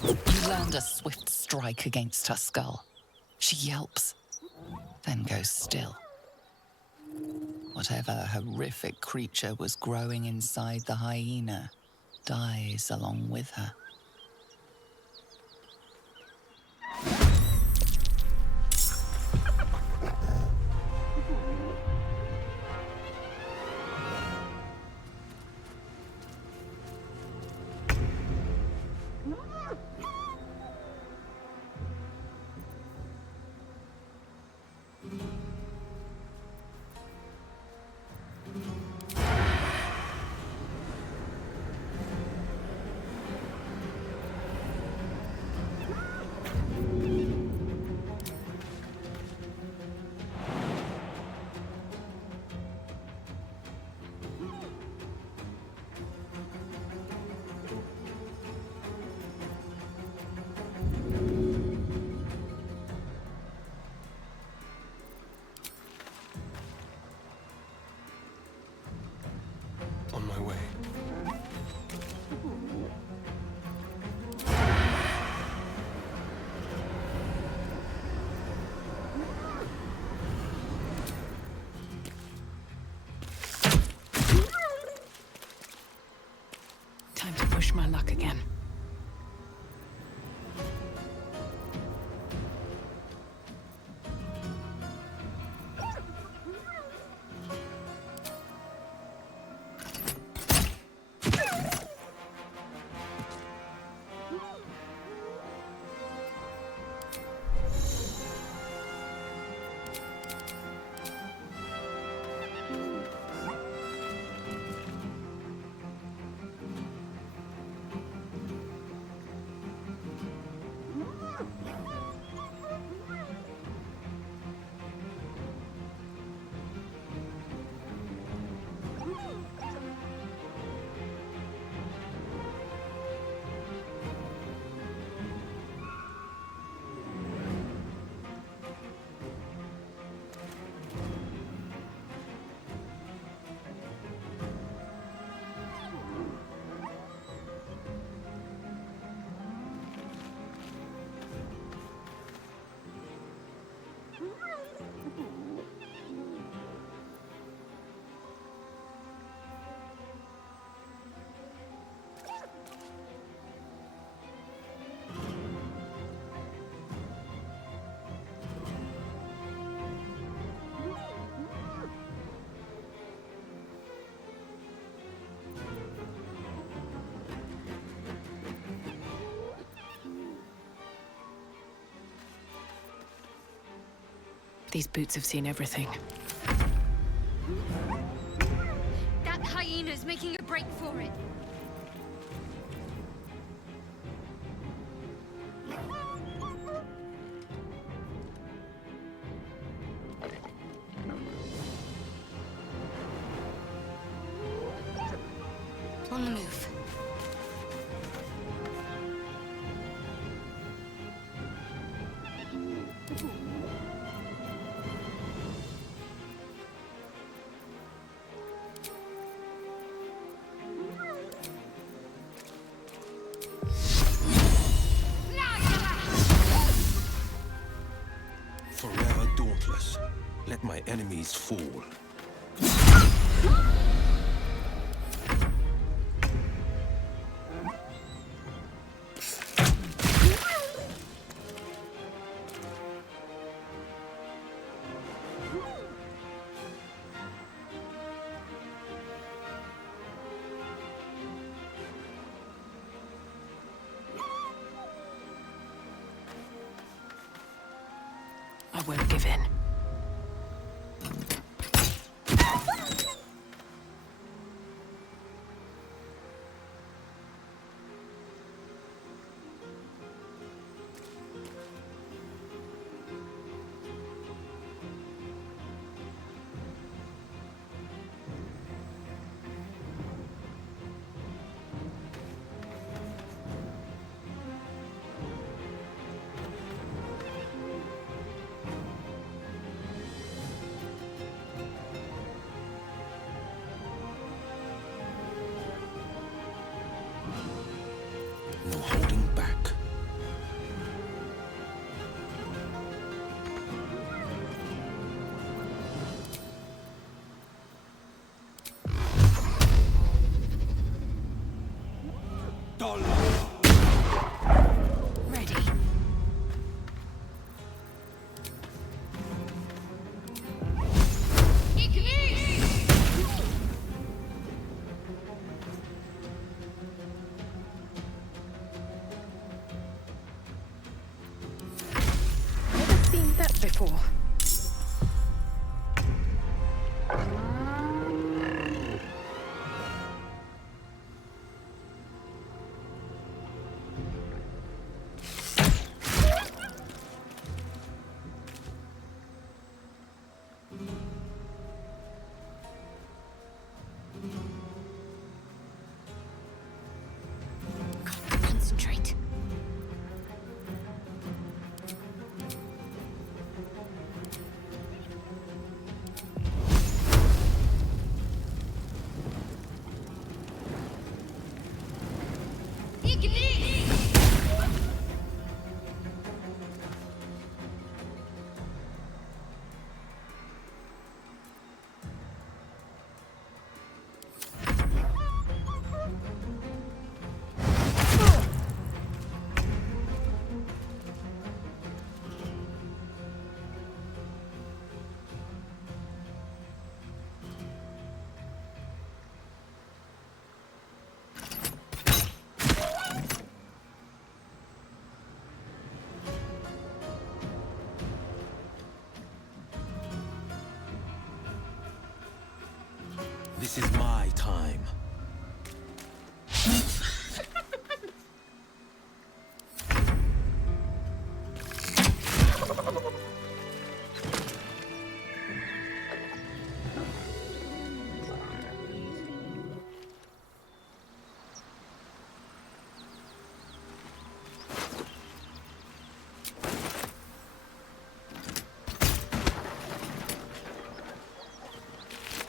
You land a swift strike against her skull. She yelps, then goes still. Whatever horrific creature was growing inside the hyena dies along with her. On my way. Time to push my luck again. These boots have seen everything. That hyena's making a break for it. On the move. Forever dauntless. Let my enemies fall. I won't give in. This is my time.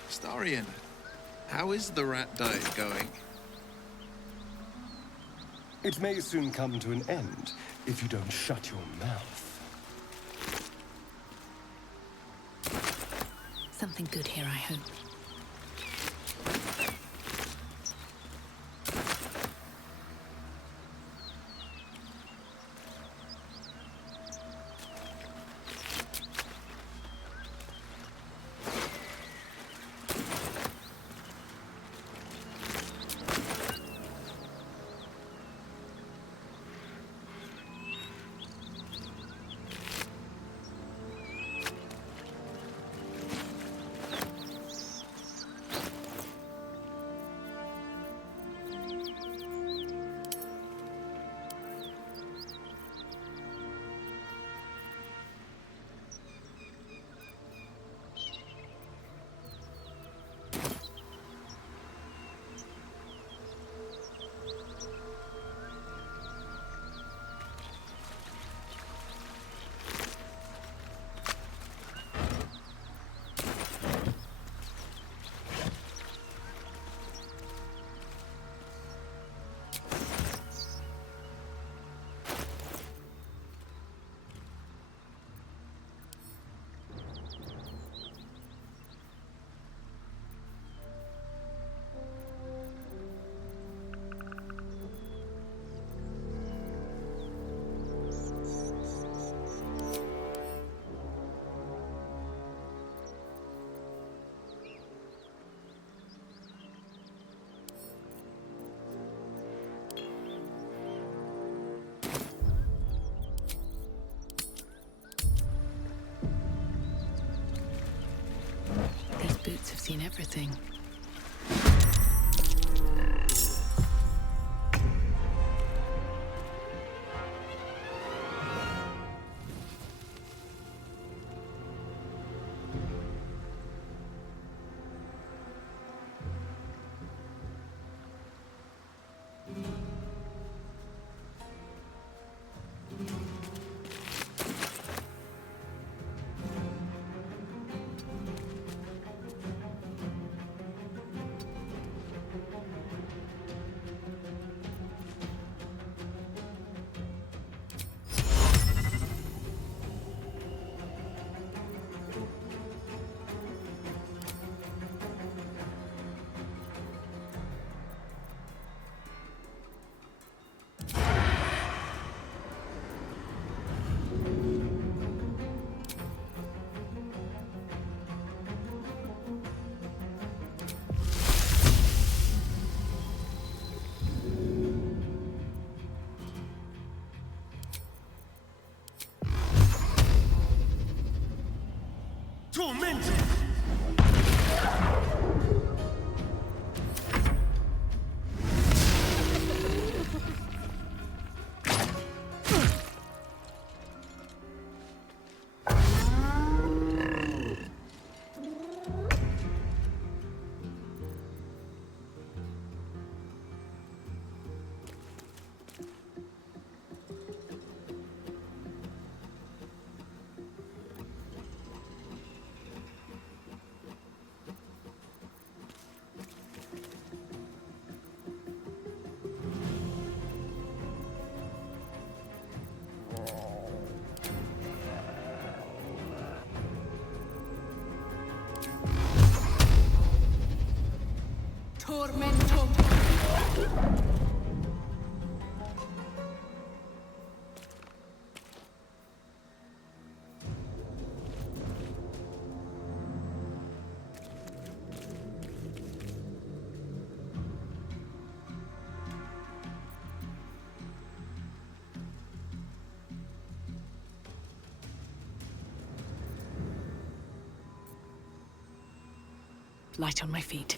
Starian, how is the rat diet going? It may soon come to an end if you don't shut your mouth. Something good here, I hope. These boots have seen everything. Tormented! light on my feet.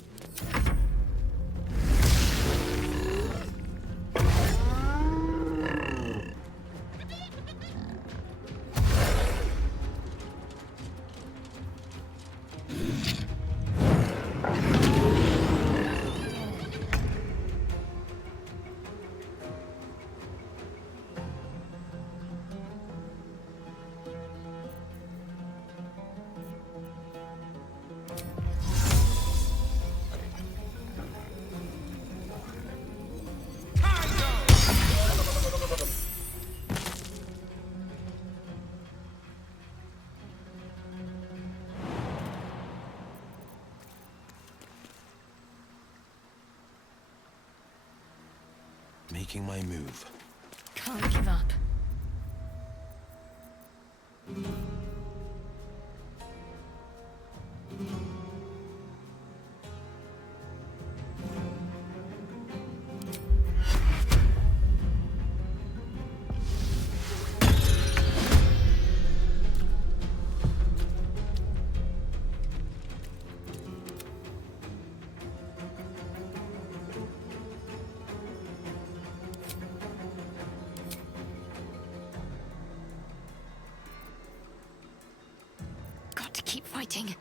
Making my move. Can't give up. Got to keep fighting.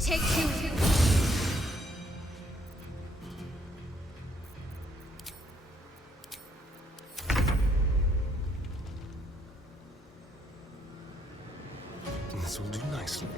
Take two. This will do nicely.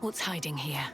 What's hiding here?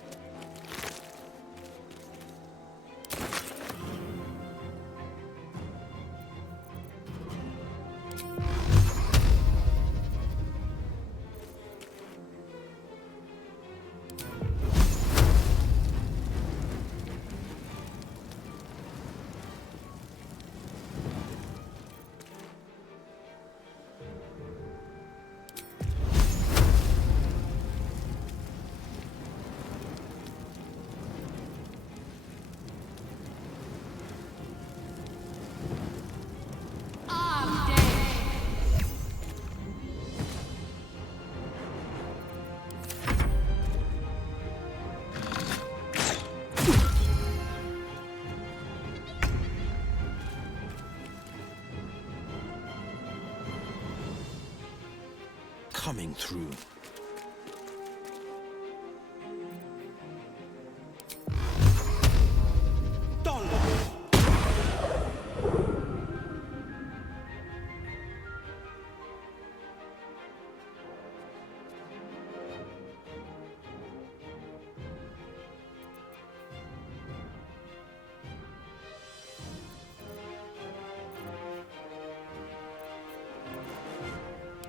Coming through.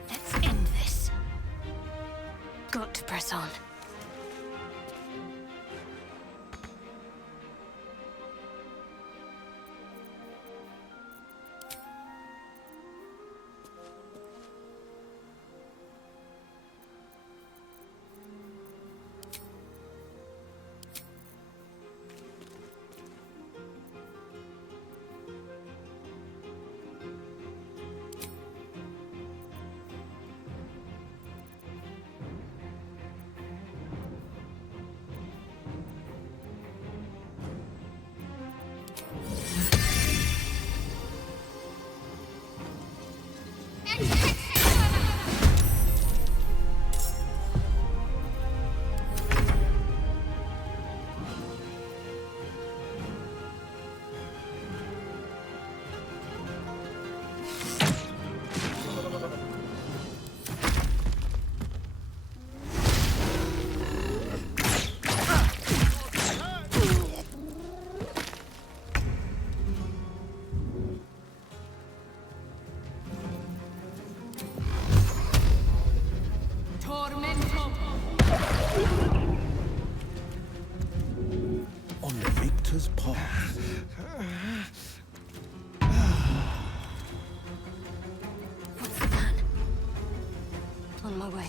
Let's end this. Got to press on. Vader's path. What's the plan? On my way.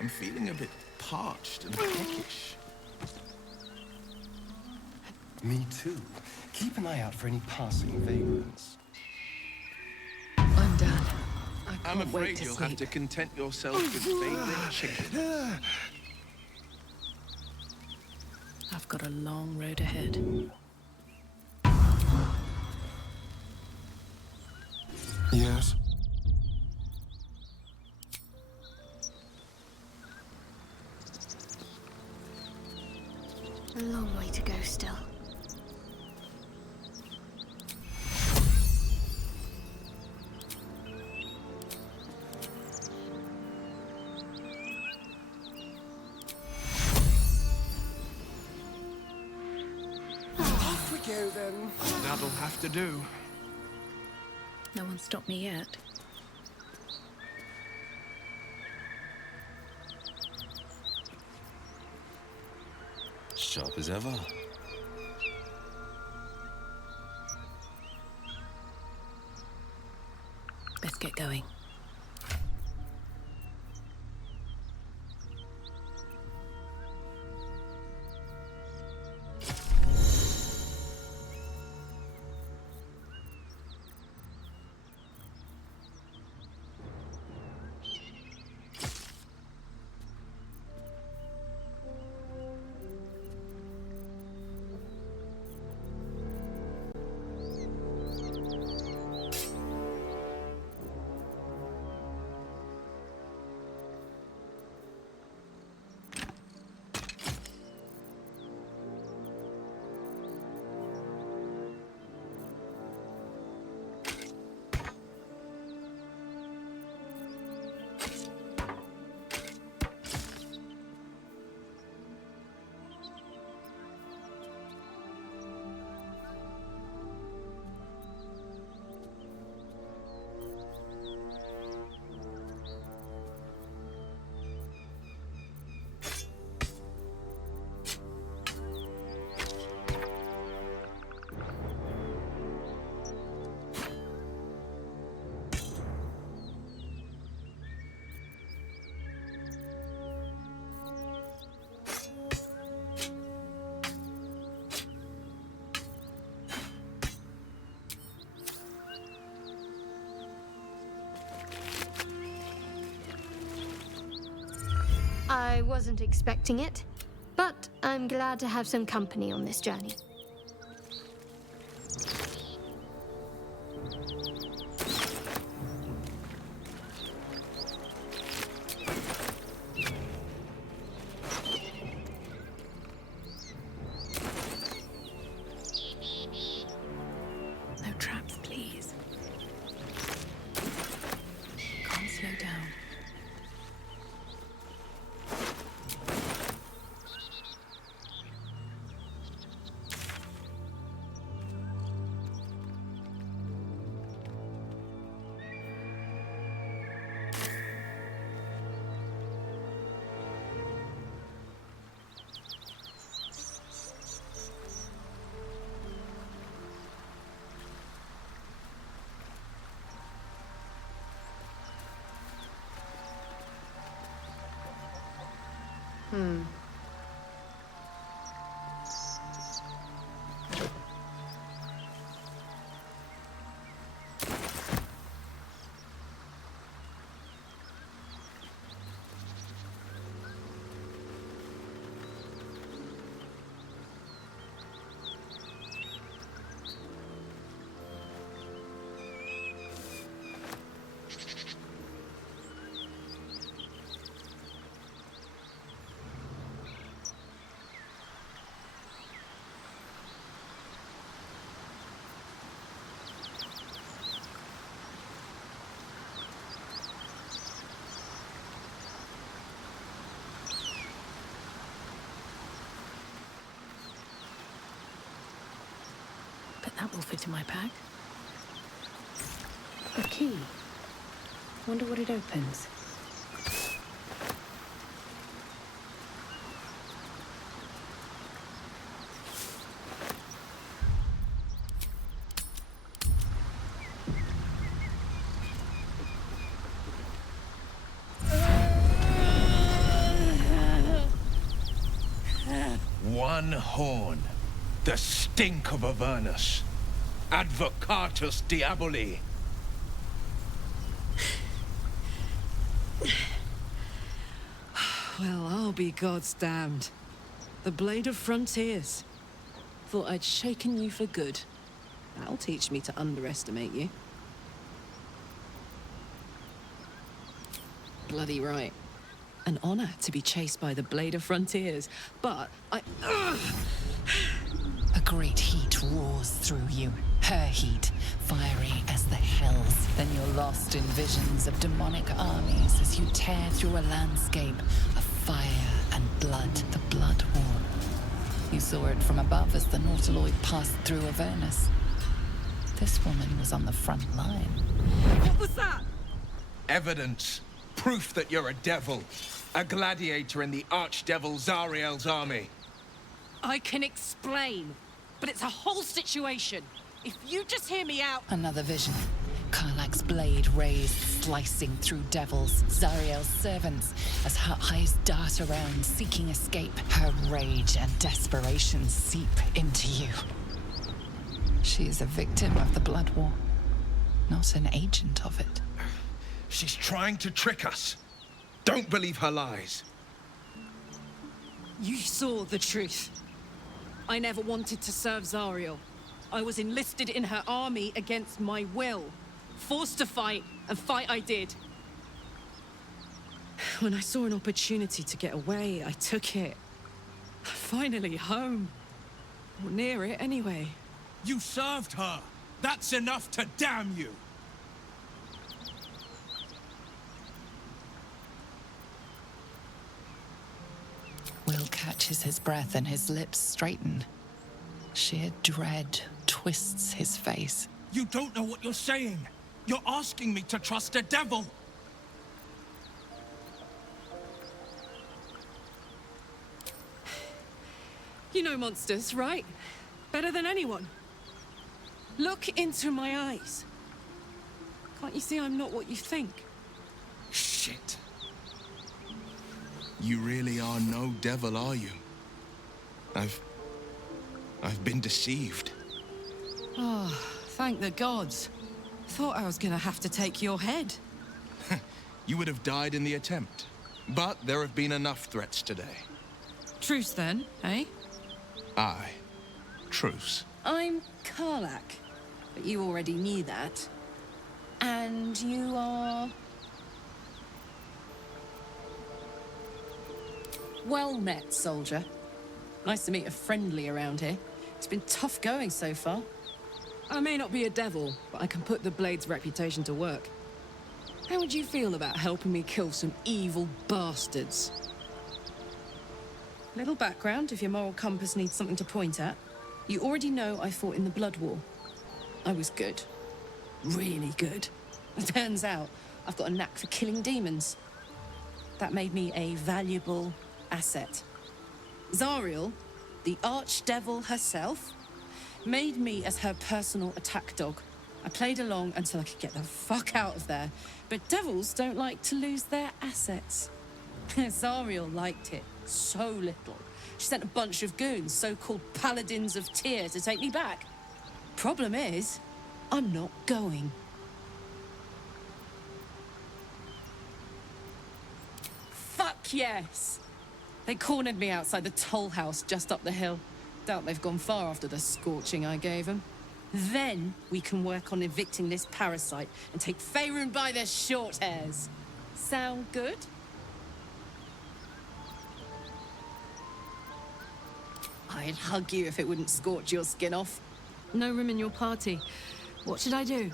I'm feeling a bit parched and peckish. Me too. Keep an eye out for any passing vagrants. I'm done. I can't I'm wait afraid to you'll sleep. have to content yourself with vagrant chicken. I've got a long road ahead. Yes? A long way to go still. Off we go then. That'll have to do. No one stopped me yet. Sharp as ever. Best get going. I wasn't expecting it, but I'm glad to have some company on this journey. No traps, please. Can't slow down. That will fit in my bag. A key. Wonder what it opens. One horn. The stink of Avernus. Advocatus Diaboli. Well, I'll be God's damned. The Blade of Frontiers. Thought I'd shaken you for good. That'll teach me to underestimate you. Bloody right. An honor to be chased by the Blade of Frontiers, but I... A great heat roars through you. Her heat, fiery as the hells. Then you're lost in visions of demonic armies as you tear through a landscape of fire and blood, the Blood War. You saw it from above as the Nautiloid passed through Avernus. This woman was on the front line. What was that? Evidence. Proof that you're a devil. A gladiator in the archdevil Zariel's army. I can explain, but it's a whole situation. If you just hear me out... Another vision. Karlach's blade raised, slicing through devils, Zariel's servants, as her eyes dart around, seeking escape. Her rage and desperation seep into you. She is a victim of the Blood War, not an agent of it. She's trying to trick us. Don't believe her lies. You saw the truth. I never wanted to serve Zariel. I was enlisted in her army against my will. Forced to fight, and fight I did. When I saw an opportunity to get away, I took it. Finally home. Or near it, anyway. You served her. That's enough to damn you. Will catches his breath and his lips straighten. Sheer dread twists his face. You don't know what you're saying. You're asking me to trust a devil. You know monsters, right? Better than anyone. Look into my eyes. Can't you see I'm not what you think? Shit. You really are no devil, are you? I've been deceived. Oh, thank the gods. Thought I was gonna have to take your head. You would have died in the attempt. But there have been enough threats today. Truce then, eh? Aye. Truce. I'm Karlach, but you already knew that. And you are... Well met, soldier. Nice to meet a friendly around here. It's been tough going so far. I may not be a devil, but I can put the Blade's reputation to work. How would you feel about helping me kill some evil bastards? Little background, if your moral compass needs something to point at. You already know I fought in the Blood War. I was good. Really good. Turns out, I've got a knack for killing demons. That made me a valuable asset. Zariel, the archdevil herself, made me as her personal attack dog. I played along until I could get the fuck out of there. But devils don't like to lose their assets. Zariel liked it so little. She sent a bunch of goons, so-called paladins of Tyr, to take me back. Problem is, I'm not going. Fuck yes! They cornered me outside the toll house just up the hill. Doubt they've gone far after the scorching I gave them. Then we can work on evicting this parasite and take Faerun by their short hairs. Sound good? I'd hug you if it wouldn't scorch your skin off. No room in your party. What should I do?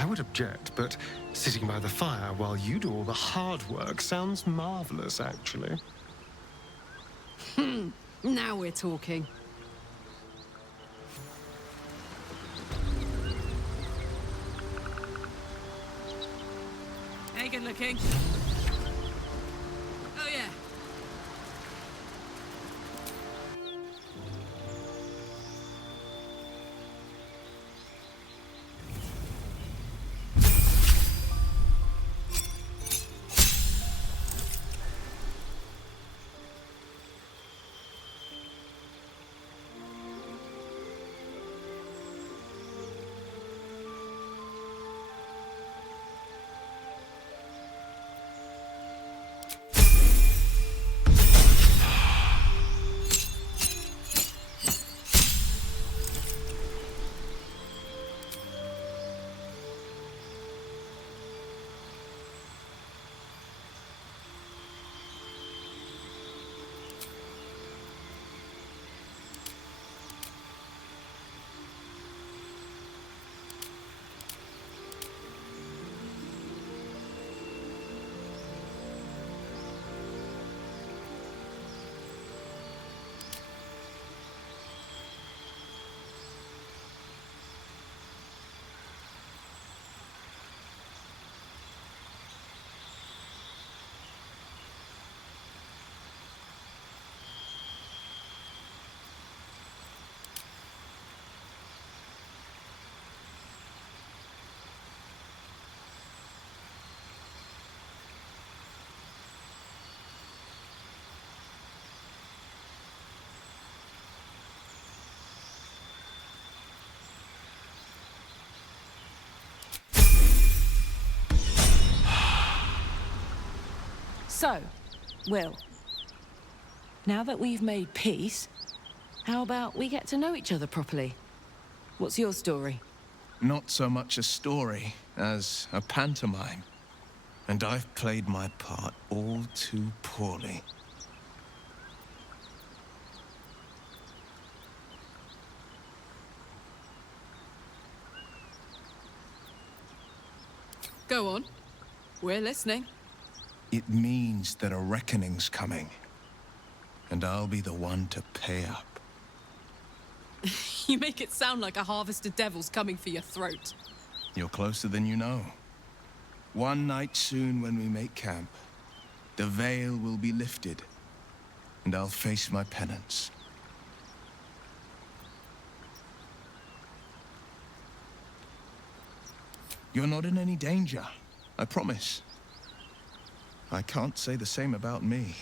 I would object, but sitting by the fire while you do all the hard work sounds marvelous, actually. Now we're talking. Hey, good looking. Oh, yeah. So, Will, now that we've made peace, how about we get to know each other properly? What's your story? Not so much a story as a pantomime. And I've played my part all too poorly. Go on. We're listening. It means that a reckoning's coming. And I'll be the one to pay up. You make it sound like a harvest of devils coming for your throat. You're closer than you know. One night soon when we make camp, the veil will be lifted, and I'll face my penance. You're not in any danger, I promise. I can't say the same about me.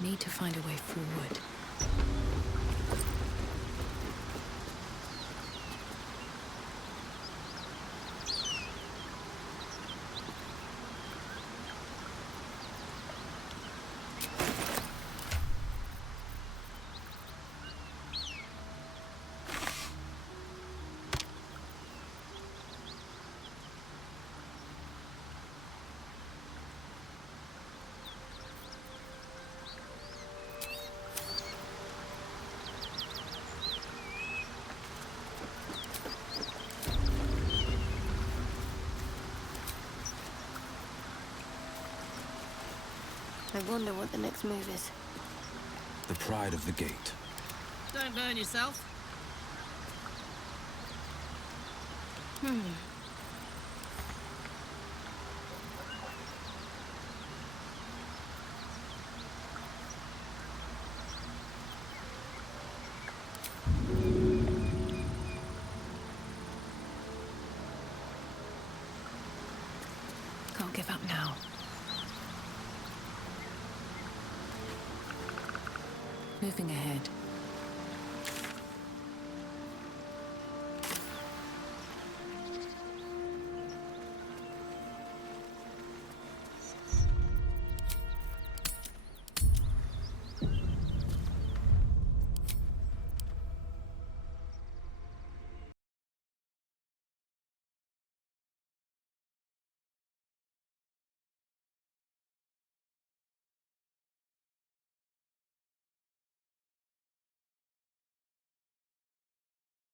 Need to find a way forward. I wonder what the next move is. The pride of the gate. Don't burn yourself. Can't give up now. Moving ahead.